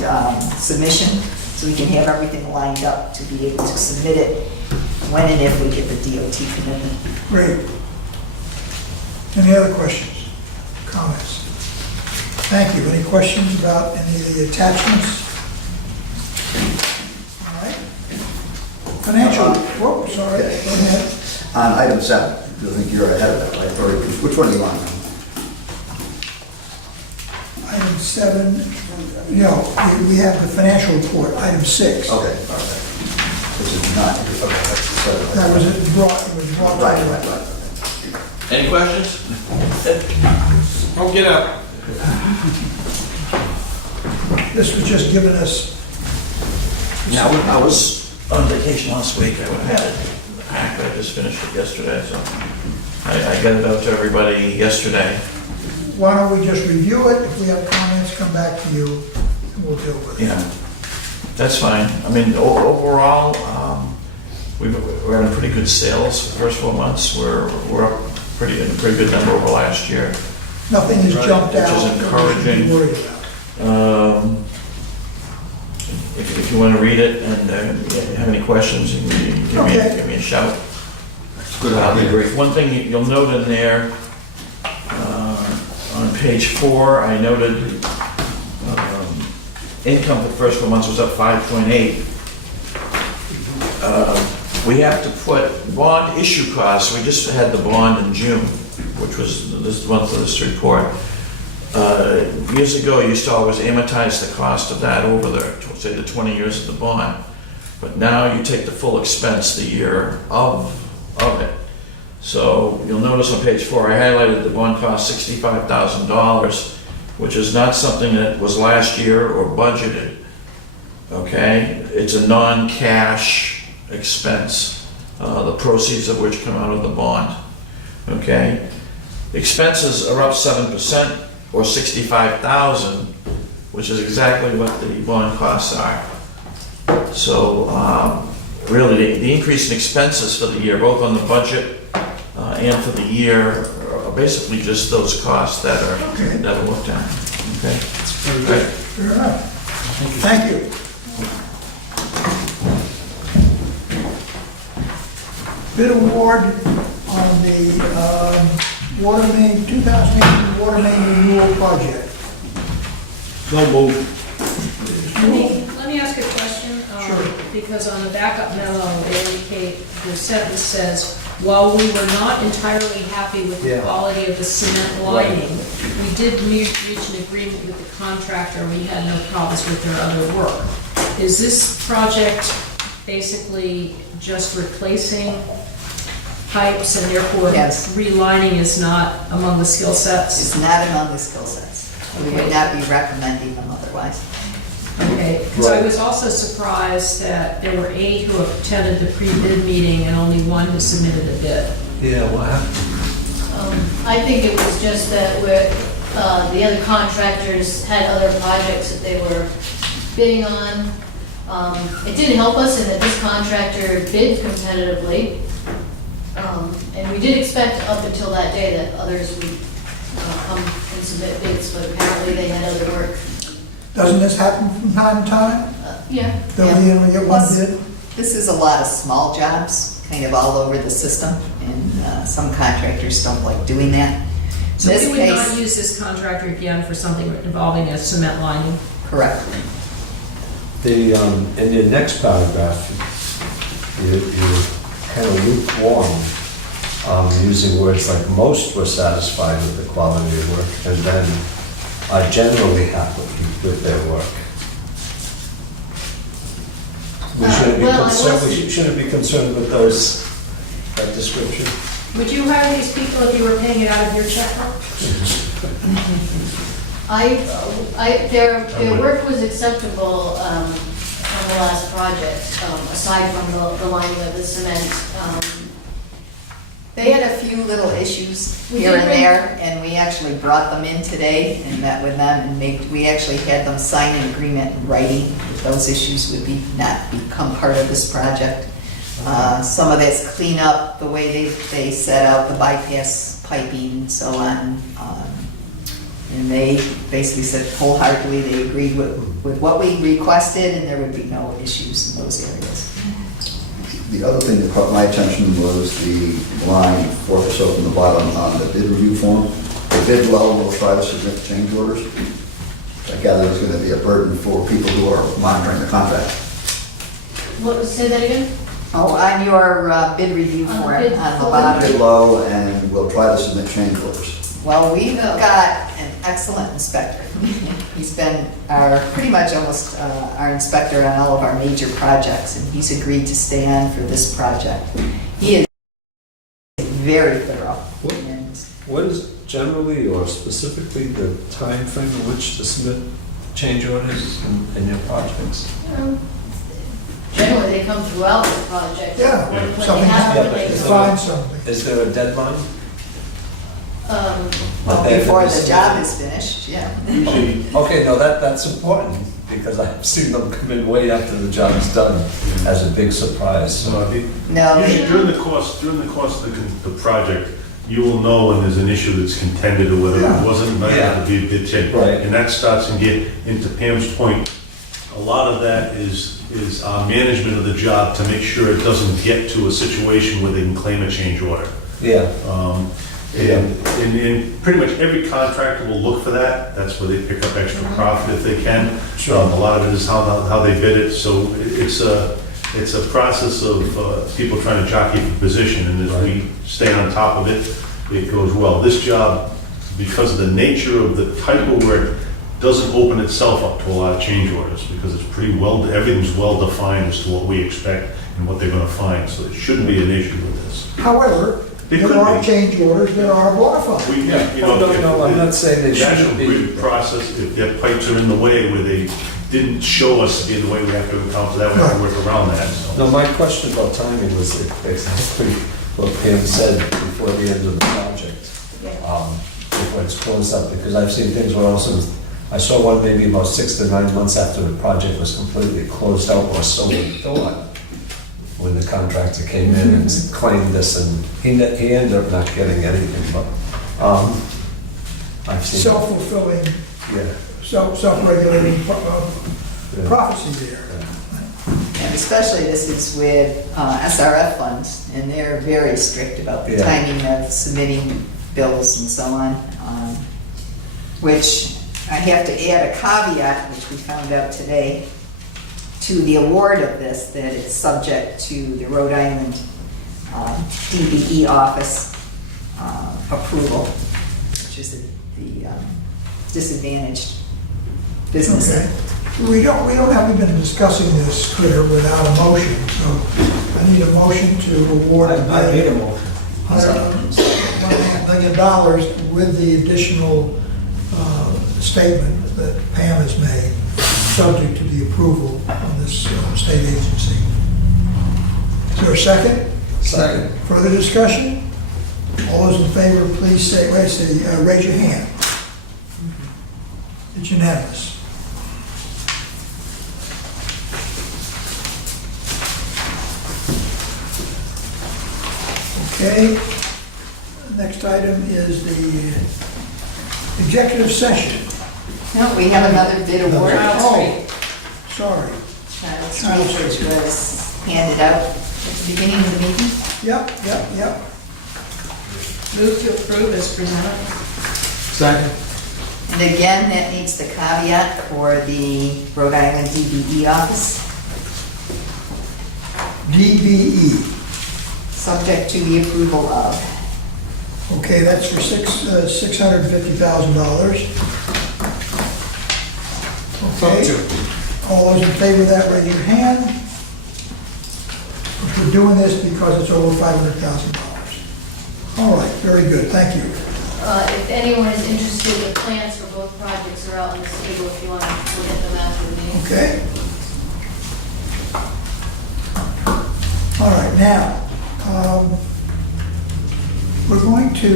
submission, so we can have everything lined up to be able to submit it when and if we get the DOT commitment. Great. Any other questions, comments? Thank you. Any questions about any of the attachments? All right. Financial, whoa, sorry, go ahead. On item 7, I think you're ahead of that, right? Or which one are you on? Item 7, we have the financial report, item 6. Okay, all right. This is not, okay, that's the 7. That was it brought. Right. Any questions? Oh, get up. This was just giving us, Yeah, I was on vacation last week. I would have had it in the pack, but I just finished it yesterday, so I got it out to everybody yesterday. why don't we just review it? If we have comments, come back to you, and we'll deal with it. Yeah, that's fine. I mean, overall, we're having pretty good sales the first 4 months. We're up in a pretty good number over last year. Nothing has jumped Which out is that we should encouraging. be worried about. If you want to read it and have any questions, you can Okay. give me a shout. Good I'll be idea. brief. One thing you'll note in there, on page 4, I noted income for the first 4 months was up 5.8. We have to put bond issue costs, we just had the bond in June, which was this month of this report. Years ago, you used to always amortize the cost of that over say the 20 years of the bond. But now you take the full expense the year of it. So you'll notice on page 4, I highlighted the bond cost $65,000, which is not something that was last year or budgeted. Okay? It's a non-cash expense, the proceeds of which come out of the bond. Okay? Expenses are up 7%, or $65,000, which is exactly what the bond costs are. So really, the increase in expenses for the year, both on the budget and for the year, are basically just those costs that are looked at. Okay? Right. Fair enough. Thank you. Bid award on the water main, 2018 water main renewal project. So moved. Let me ask a question. Sure. Because on the backup memo, they indicate, the sentence says, while we were not entirely happy with the quality of the cement lining, we did reach an agreement with the contractor. We had no problems with their other work. Is this project basically just replacing pipes and therefore Yes. relining is not among the skill sets? It's not among the skill sets. We would not be recommending them otherwise. Okay, because I was also surprised that there were 8 who attended the pre-bid meeting and only 1 who submitted a bid. Yeah, what happened? I think it was just that the other contractors had other projects that they were bidding on. It didn't help us in that this contractor bid competitively. And we did expect up until that day that others would come and submit bids, but apparently they had other work. Doesn't this happen from time to time? Yeah. That we only get one bid? This is a lot of small jobs, kind of all over the system, and some contractors don't like doing that. So This we would not case, use this contractor again for something involving a cement lining? correct. In the next paragraph, you kind of lukewarm, using words like most were satisfied with the quality of work, and then are generally happy with their work. We shouldn't be Well, I concerned, was- we shouldn't be concerned with that description. Would you hire these people if you were paying it out of your checkbook? Their work was acceptable on the last project, aside from the lining of the cement. They had a few little issues We here did and bring- there, and we actually brought them in today and met with them, and we actually had them sign an agreement in writing that those issues would not become part of this project. Some of that's cleanup, the way they set out the bypass piping and so on. And they basically said wholeheartedly they agreed with what we requested, and there would be no issues in those areas. The other thing that caught my attention was the line fourth or so from the bottom on the bid review form. The bid well will try to submit change orders. I gather it's going to be a burden for people who are monitoring the contract. Say that again? Oh, on your bid review On form, bid on the form. bottom. Bid low, and we'll try to submit change orders. Well, we've got an excellent inspector. He's been pretty much almost our inspector on all of our major projects, and he's agreed to stay on for this project. He is very thorough. And What is generally or specifically the time frame in which to submit change orders in your projects? Generally, they come throughout the project. Yeah, When they something have, happens, like, you find something. Is there a deadline? well, before the job is finished, yeah. Okay, no, that's important, because I've seen them come in way after the job's done as a big surprise. So No, Usually during the course of the project, you will know when there's an issue that's contended or whether Yeah. it wasn't meant to be a bid change. Right. And that starts and get into Pam's point. A lot of that is management of the job to make sure it doesn't get to a situation where they can claim a change order. Yeah, And pretty much every contractor will look for that. That's where they pick up extra profit if they can. Sure. A lot of it is how they bid it. So it's a process of people trying to jockey for position. And as we stay on top of it, it goes well. This job, because of the nature of the type of work, doesn't open itself up to a lot of change orders because it's everything's well defined as to what we expect and what they're going to find. So it shouldn't be an issue with this. However, It there could are be. change orders that are modified. We, you know, no, I'm not saying they National shouldn't be. Grid process, if their pipes are in the way where they didn't show us to be in the way, we have to account for that, we have to work around that, so. No, my question about timing was exactly what Pam said before the end of the project. Before it's closed up, because I've seen things where also, I saw one maybe about 6 to 9 months after the project was completely closed out, or so we thought, when the contractor came in and claimed this, and he ended up not getting anything, but I've seen. Self-fulfilling, Yeah. self-regulating Yeah. prophecy there. and especially this is with SRF funds, and they're very strict about the Yeah. timing of submitting bills and so on. Which I have to add a caveat, which we found out today, to the award of this, that it's subject to the Rhode Island DBE office approval, which is the disadvantaged business. Okay. We haven't been discussing this critter without a motion, so I need a motion to award a I made a bid. motion. $1.5 million with the additional statement that Pam has made, subject to the approval of this state agency. Is there a second? Second. Further discussion? All those in favor, please say, raise your hand. It's unanimous. Okay, next item is the executive session. No, we have another bid award. Oh, sorry. Child Street, which was handed out at the beginning of the meeting. Yep. Move to approve as presented. Second. And again, that needs the caveat for the Rhode Island DBE office, DBE. subject to the approval of. Okay, that's for $650,000. Okay. All those in favor of that, raise your hand. We're doing this because it's over $500,000. All right, very good, thank you. If anyone is interested, the plans for both projects are out on the table if you want to look at them after the meeting. Okay. All right, now, we're going to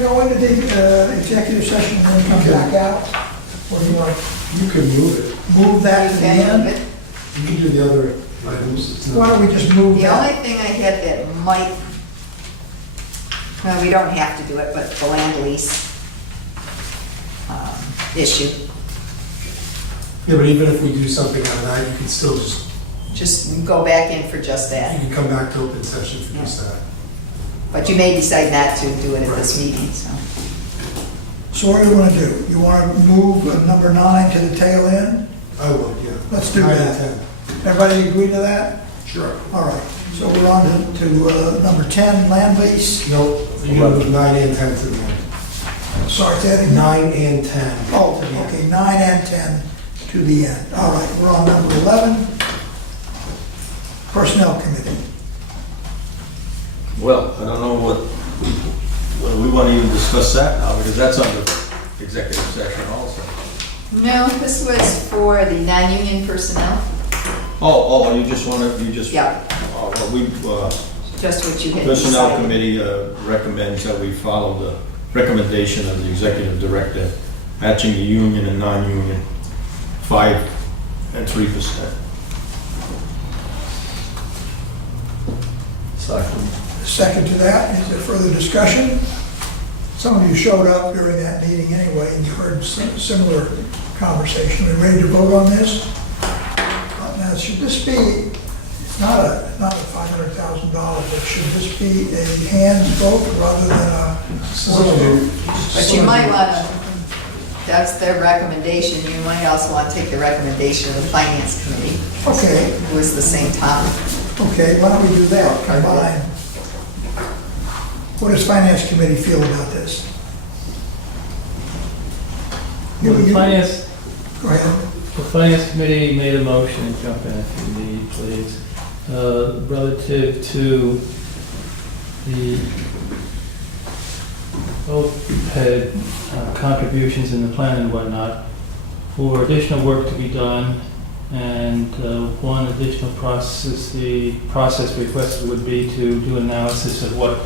go into the executive session and then come back out. Or do you want You can move it. to move that to the end? You can do the other items. It's not- Why don't we just move The that? only thing I had that might, well, we don't have to do it, but the land lease issue, Yeah, but even if we do something on that, you can still just go back in for just you that. can come back to open session for just that. But you may decide not to do it at this meeting, so. So what do you want to do? You want to move number 9 to the tail end? I would, yeah. Let's do 9 and that. 10. Everybody agree to that? Sure. All right, so we're on to number 10, land lease. No, you do 9 and 10 to the end. Sorry, say that again. 9 and 10. Oh, okay, 9 and 10 to the end. All right, we're on number 11, Personnel Committee. Well, I don't know whether we want to even discuss that now, because that's under executive session also. No, this was for the non-union personnel, Oh, you just, yeah, well, we, just what you had Personnel decided. Committee recommends that we follow the recommendation of the executive director, matching the union and non-union, 5% and 3%. Second to that, is there further discussion? Some of you showed up during that meeting anyway, and you heard similar conversation. Are we ready to vote on this? Now, should this be not a $500,000, but should this be a hands vote rather than a voice vote? But you might want to, that's their recommendation, you might also want to take the recommendation of the finance committee. Okay. It was the same topic. Okay, why don't we do that, combine? What does finance committee feel about this? Well, the finance, Go ahead. the finance committee made a motion, jump in if you need, please, relative to the OPEB contributions in the plan and whatnot, for additional work to be done, and one additional process, the process requested would be to do analysis of what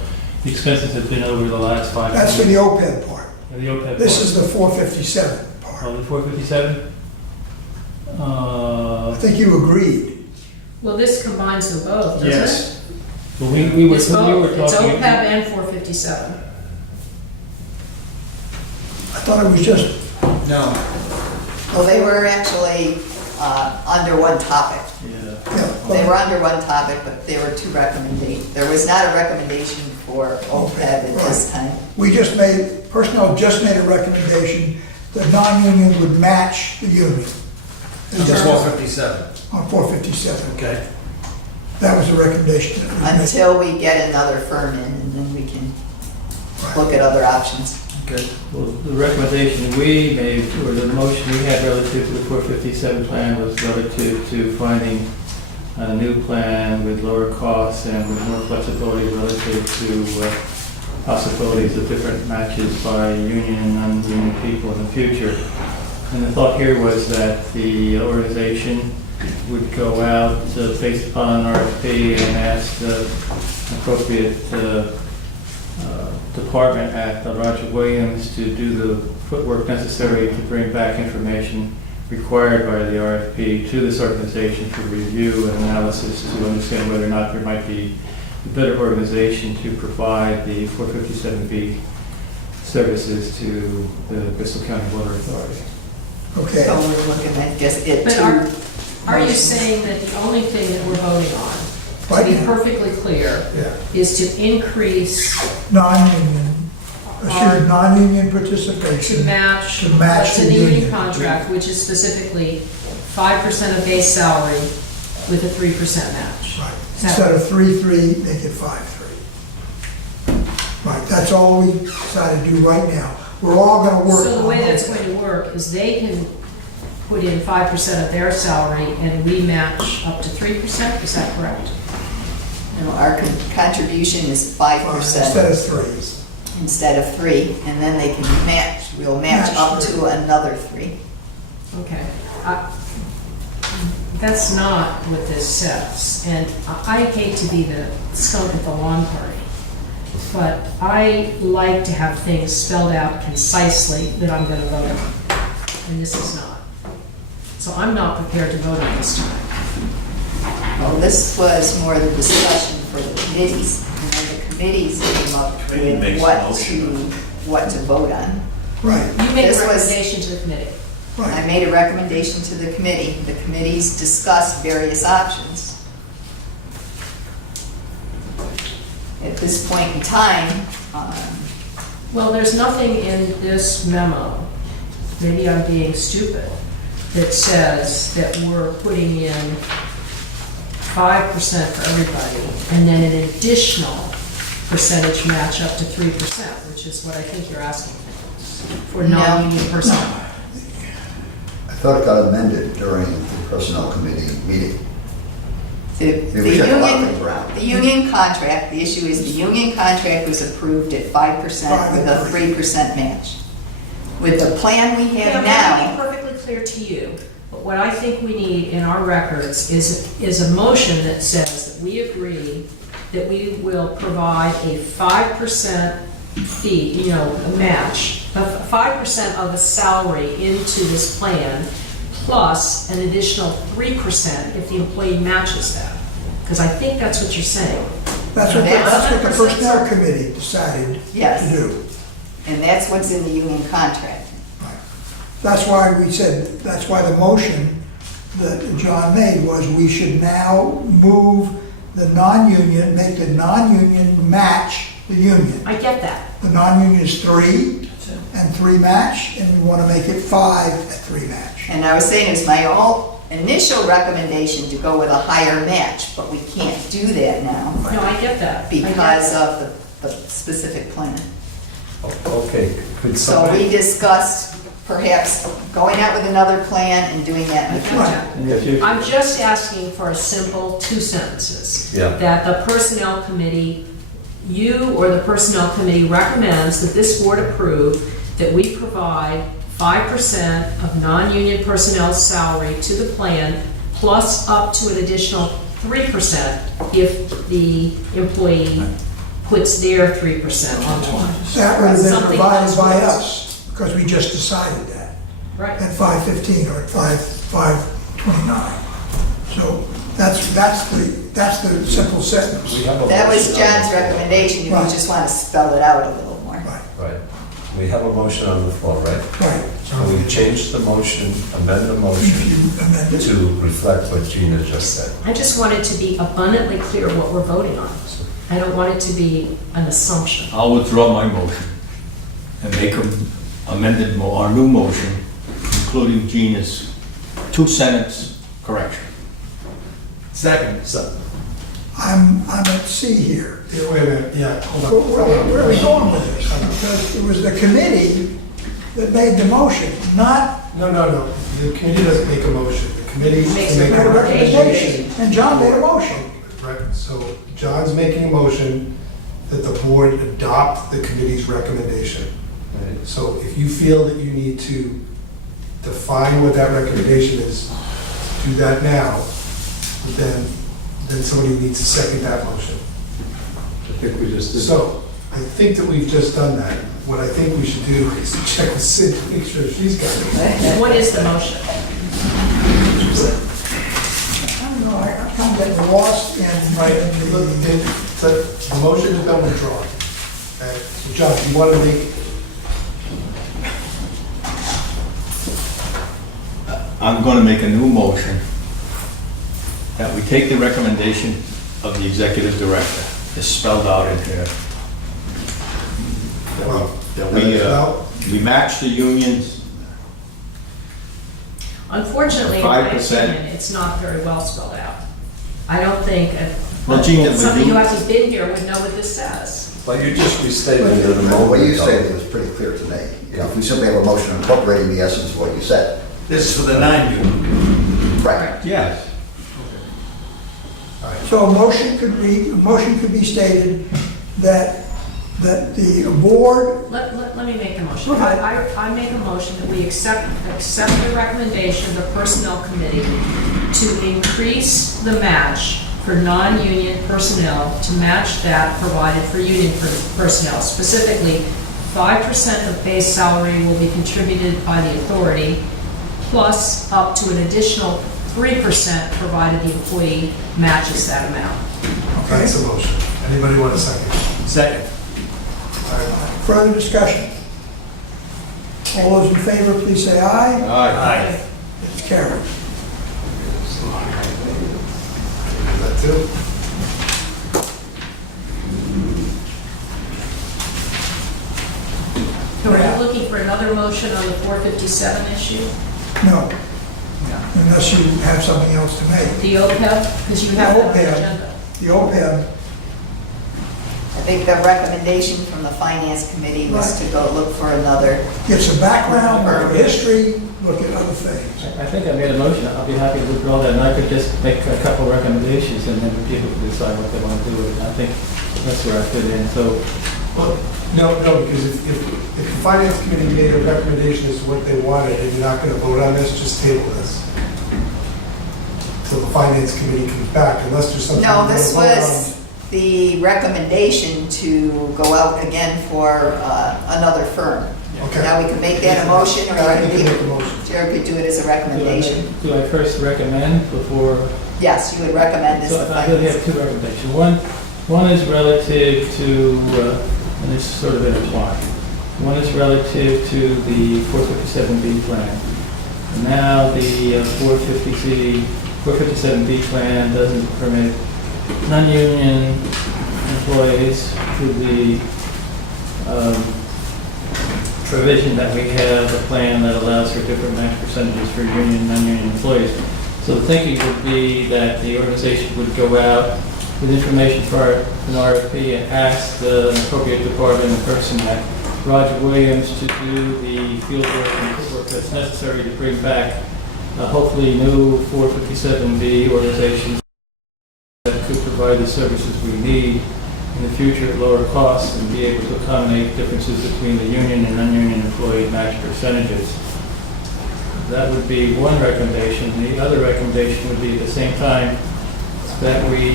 the expenses have been over the last 5 years. That's for the OPEB part. The OPEB This part. is the 457 part. Oh, the 457? I think you agreed. Well, this combines them both, doesn't it? Yes. Well, we were It's both, talking. it's OPEB and 457. I thought it was just, No, Well, they were actually under one topic. Yeah. They yeah, were under one topic, but there were two recommendations. There was not a recommendation for OPEB at this time. we just made, personnel just made a recommendation that non-union would match the union. just 457. On 457. Okay. That was the recommendation that we made. Until we get another firm in, and then we can look at other options. Good. Well, the recommendation we made, or the motion we had relative to the 457 plan was relative to finding a new plan with lower costs and with more flexibility relative to possibilities of different matches by union and non-union people in the future. And the thought here was that the organization would go out based upon an RFP and ask the appropriate department at Roger Williams to do the footwork necessary to bring back information required by the RFP to this organization for review and analysis to understand whether or not there might be a better organization to provide the 457B services to the Bristol County Water Authority. Okay. So we're looking at just it But too. are you saying that the only thing that we're voting on, to be perfectly clear, Yeah. is to increase, Non-union, assured non-union to participation. match To match what's in the the union union. contract, which is specifically 5% of base salary with a 3% match? Right. Is that Instead of 3-3, make it 5-3. Right, that's all we decided to do right now. We're all gonna work on. So the way that's that. going to work is they can put in 5% of their salary and we match up to 3%, is that correct? No, our contribution is 5% Instead of 3. instead of 3, and then they can match, we'll match Match up 3. to another 3. Okay. That's not what this says, and I hate to be the skunk at the lawn party, but I like to have things spelled out concisely that I'm gonna vote on, and this is not. So I'm not prepared to vote on this tonight. Well, this was more the discussion for the committees, and then the committees came up Committee with makes a motion. what to vote on. Right, You made a This was- recommendation to the committee. I right. made a recommendation to the committee. The committees discussed various options. At this point in time, Well, there's nothing in this memo, maybe I'm being stupid, that says that we're putting in 5% for everybody, and then an additional percentage match up to 3%, which is what I think you're asking for non-union personnel. I thought it got amended during the personnel committee meeting. The union contract, the issue is the union contract was approved at 5% with a 3% match. With the plan we have Now, now, to be perfectly clear to you, but what I think we need in our records is a motion that says that we agree that we will provide a 5% fee, a match, 5% of a salary into this plan, plus an additional 3% if the employee matches that. Because I think that's what you're saying. That's what the personnel committee decided Yes. to do. and that's what's in the union contract. That's why we said, that's why the motion that John made was we should now move the non-union, make the non-union match the union. I get that. The non-union is 3 and 3 match, and we want to make it 5 at 3 match. And I was saying, it was my own initial recommendation to go with a higher match, but we can't do that now No, I get that. because of the specific plan. Okay, could So somebody? we discussed perhaps going out with another plan and doing that in the future. I'm just asking for a simple 2 sentences. Yeah. That the personnel committee, you or the personnel committee recommends that this board approve that we provide 5% of non-union personnel's salary to the plan, plus up to an additional 3% if the employee puts their 3% on top. That would have been Something provided else by was- us, because we just decided that Right. at 5:15 or at 5:29. So that's the simple sentence. That was John's recommendation, you Right. just want to spell it out a little more. Right. We have a motion on the floor, right? Right. So we change the motion, amend the motion You amend it. to reflect what Gina just said. I just want it to be abundantly clear what we're voting on. I don't want it to be an assumption. I'll withdraw my motion and make an amended, our new motion, including Gina's 2-sentence correction. Second. I'm at C here. Yeah, wait a minute, yeah, hold Where on. are we going with this? Because it was the committee that made the motion, not No, the committee doesn't make a motion, the committee Makes makes a a recommendation. recommendation, and John made a motion. Right, so John's making a motion that the board adopt the committee's recommendation. So if you feel that you need to define what that recommendation is, do that now, but then somebody needs to second that motion. I think we just did. So, I think that we've just done that. What I think we should do is check with Sid to make sure she's got it. What is the motion? I don't know, I'm kind of getting lost in, Right, the motion has been withdrawn. Okay, so John, do you want to make, I'm going to make a new motion that we take the recommendation of the executive director, is spelled out in here. We match the unions. Unfortunately, in my 5%. opinion, it's not very well spelled out. I don't think, Well, Gina, would somebody you- who hasn't been here would know what this says. Well, you just restated it a moment What you ago. stated was pretty clear to me. If we simply have a motion incorporating the essence of what you said. This is for the non-union. Right. Yes. so a motion could be stated that the board, Let me make the motion. Okay. I make a motion that we accept the recommendation of the personnel committee to increase the match for non-union personnel to match that provided for union personnel. Specifically, 5% of base salary will be contributed by the authority, plus up to an additional 3% provided the employee matches that amount. that's a motion. Anybody want a second? Second. All right, further discussion. All those in favor, please say aye. Aye. It's carried. that too? So are you looking for another motion on the 457 issue? No, unless you have something else to make. The OPEB, because you have that on the OPEB. agenda. The OPEB, I think the recommendation from the finance committee was to go look for another. get some background, look at history, look at other things. I think I made a motion, I'll be happy to withdraw that, and I could just make a couple recommendations, and then people can decide what they want to do with it. I think that's where I fit in, so, No, because if the finance committee made a recommendation as to what they wanted, and you're not gonna vote on this, just table this. Till the finance committee comes back, unless there's something. No, you this wanna vote was the recommendation to go out again for another firm. on. Okay. Now, we can make that a motion, or I you can make a could- motion. Jared could do it as a recommendation. do I first recommend before? Yes, you would recommend this to So I really finance. have two recommendations. One is relative to, and it's sort of intertwined. One is relative to the 457B plan. Now, the 457B plan doesn't permit non-union employees through the provision that we have, a plan that allows for different match percentages for union and non-union employees. So the thinking would be that the organization would go out with information for an RFP and ask the appropriate department and person at Roger Williams to do the field work and work that's necessary to bring back hopefully new 457B organizations that could provide the services we need in the future at lower costs and be able to accommodate differences between the union and non-union employee match percentages. That would be one recommendation. The other recommendation would be at the same time that we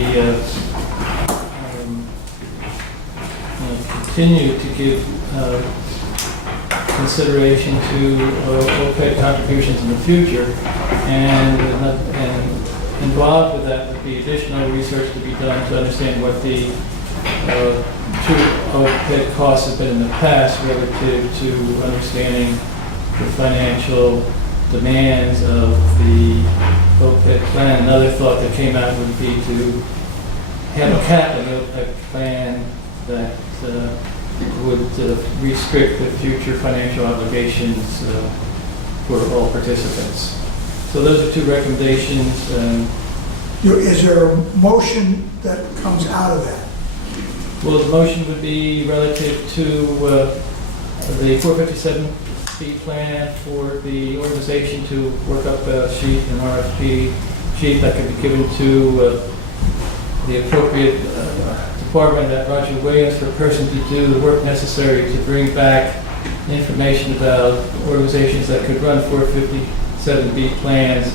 continue to give consideration to OPEB contributions in the future, and involved with that would be additional research to be done to understand what the true OPEB costs have been in the past relative to understanding the financial demands of the OPEB plan. Another thought that came out would be to have a cap in the OPEB plan that would restrict the future financial obligations for all participants. So those are two recommendations. Is there a motion that comes out of that? Well, the motion would be relative to the 457B plan for the organization to work up a sheet, an RFP sheet that could be given to the appropriate department at Roger Williams for a person to do the work necessary to bring back information about organizations that could run 457B plans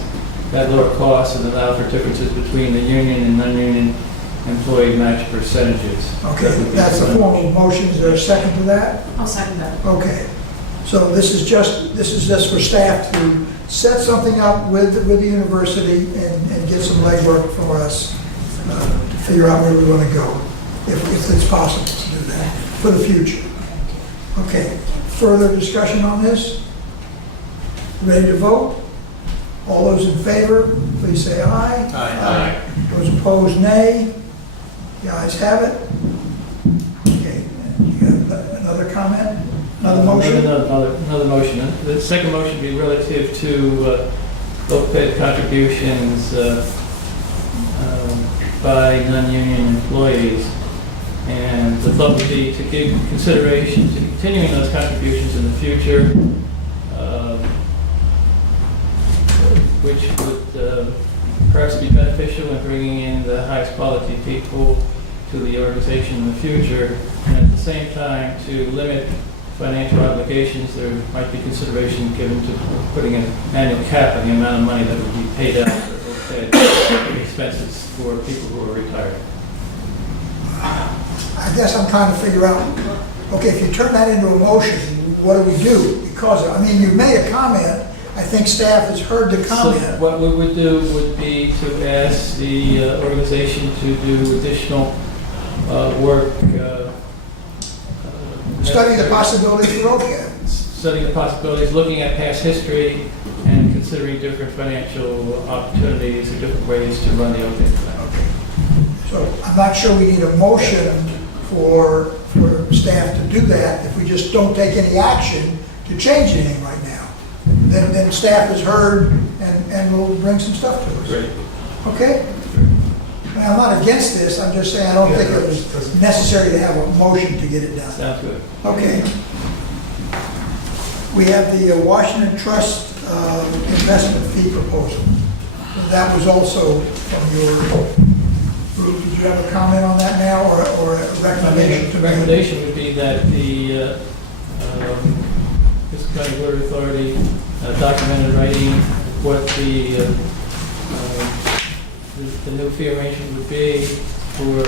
at lower costs and allow for differences between the union and non-union employee match percentages. Okay, that's the formal motion. Is there a second to that? I'll second that. Okay. So this is just for staff to set something up with the university and get some legwork for us to figure out where we want to go, if it's possible to do that for the future. Okay. Further discussion on this? Ready to vote? All those in favor, please say aye. Aye. Those opposed, nay. The ayes have it. Okay, you got another comment? Another motion? Another motion. The second motion would be relative to OPEB contributions by non-union employees. And the thought would be to give consideration to continuing those contributions in the future, which would perhaps be beneficial in bringing in the highest quality people to the organization in the future, and at the same time to limit financial obligations. There might be consideration given to putting an annual cap on the amount of money that would be paid out for OPEB expenses for people who are retired. I guess I'm trying to figure out, okay, if you turn that into a motion, what do we do? Because, I mean, you made a comment. I think staff has heard the comment. So what we would do would be to ask the organization to do additional work. Study the possibilities for OPEB. Studying the possibilities, looking at past history, and considering different financial opportunities or different ways to run the OPEB plan. Okay. So I'm not sure we need a motion for staff to do that if we just don't take any action to change anything right now. Then staff has heard, and will bring some stuff to us. Great. Okay? Now, I'm not against this, I'm just saying I don't think it was necessary to have a motion to get it done. Sounds good. Okay. We have the Washington Trust investment fee proposal. That was also from your group. Did you have a comment on that now, or a recommendation to The make? recommendation would be that the Fiscal County Water Authority documented writing what the new fee arrangement would be for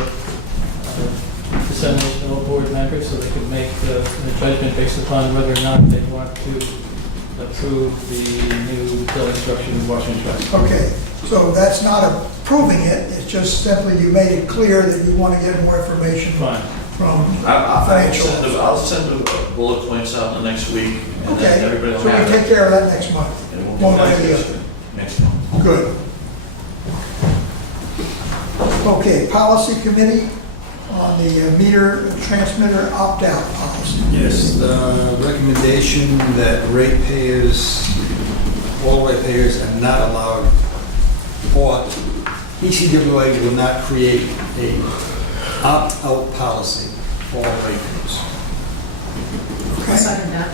dissemination to all board members, so they could make a judgment based upon whether or not they want to approve the new billing structure in Washington Trust. Okay, so that's not approving it, it's just simply you made it clear that you want to get more information Fine. from I'll financial. send the bullet points out in the next week, and then Okay, everybody will so we have take it. care of that next month, And we'll do one way or that the other. next month. Good. Okay, policy committee on the meter transmitter opt-out policy. Yes, the recommendation that all ratepayers are not allowed, or ECWA will not create a opt-out policy for all ratepayers. Okay, Second that.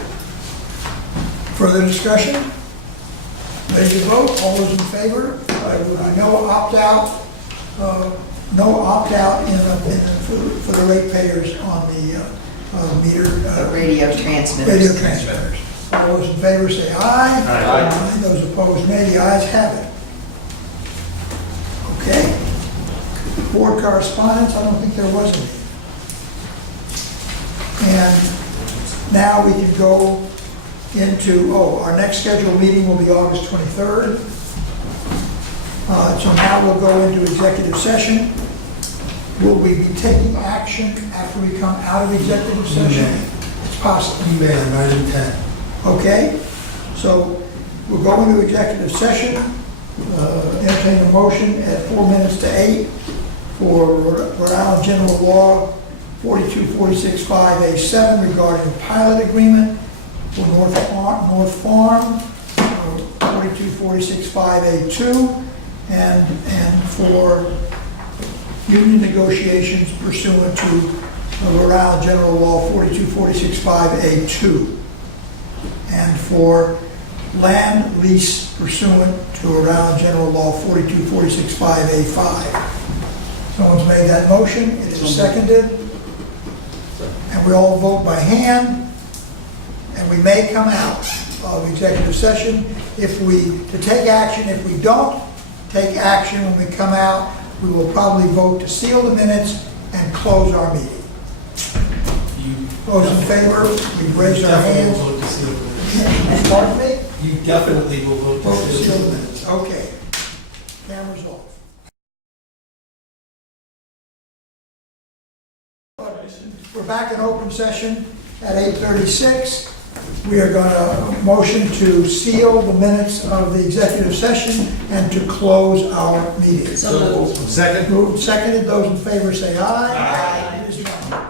further discussion? Ready to vote, all those in favor? There will be no opt-out, for the ratepayers on the meter. The radio transmitters. Radio transmitters. All those in favor say aye. Aye. Those opposed, nay. The ayes have it. Okay. Board correspondence, I don't think there was any. And now we can go into, our next scheduled meeting will be August 23rd. So now we'll go into executive session. Will we be taking action after we come out of executive session? It's possible. You may, I'm item 10. Okay, so we'll go into executive session, entertain a motion at 4 minutes to 8 for Rhode Island General Law 42465A7 regarding a pilot agreement for North Farm 42465A2 and for union negotiations pursuant to Rhode Island General Law 42465A2 and for land lease pursuant to Rhode Island General Law 42465A5. Someone's made that motion, it is seconded, and we all vote by hand, and we may come out of executive session to take action. If we don't take action when we come out, we will probably vote to seal the minutes and close our meeting. Those in favor, we raise our hands. Vote to seal the minutes. Pardon me? You definitely will vote Vote to to seal seal the the minutes. minutes, okay. Cameras off. We're back in open session at 8:36. We are going to motion to seal the minutes of the executive session and to close our meeting. So moved. Second? Moved, seconded, those in favor say aye. Aye. It is done.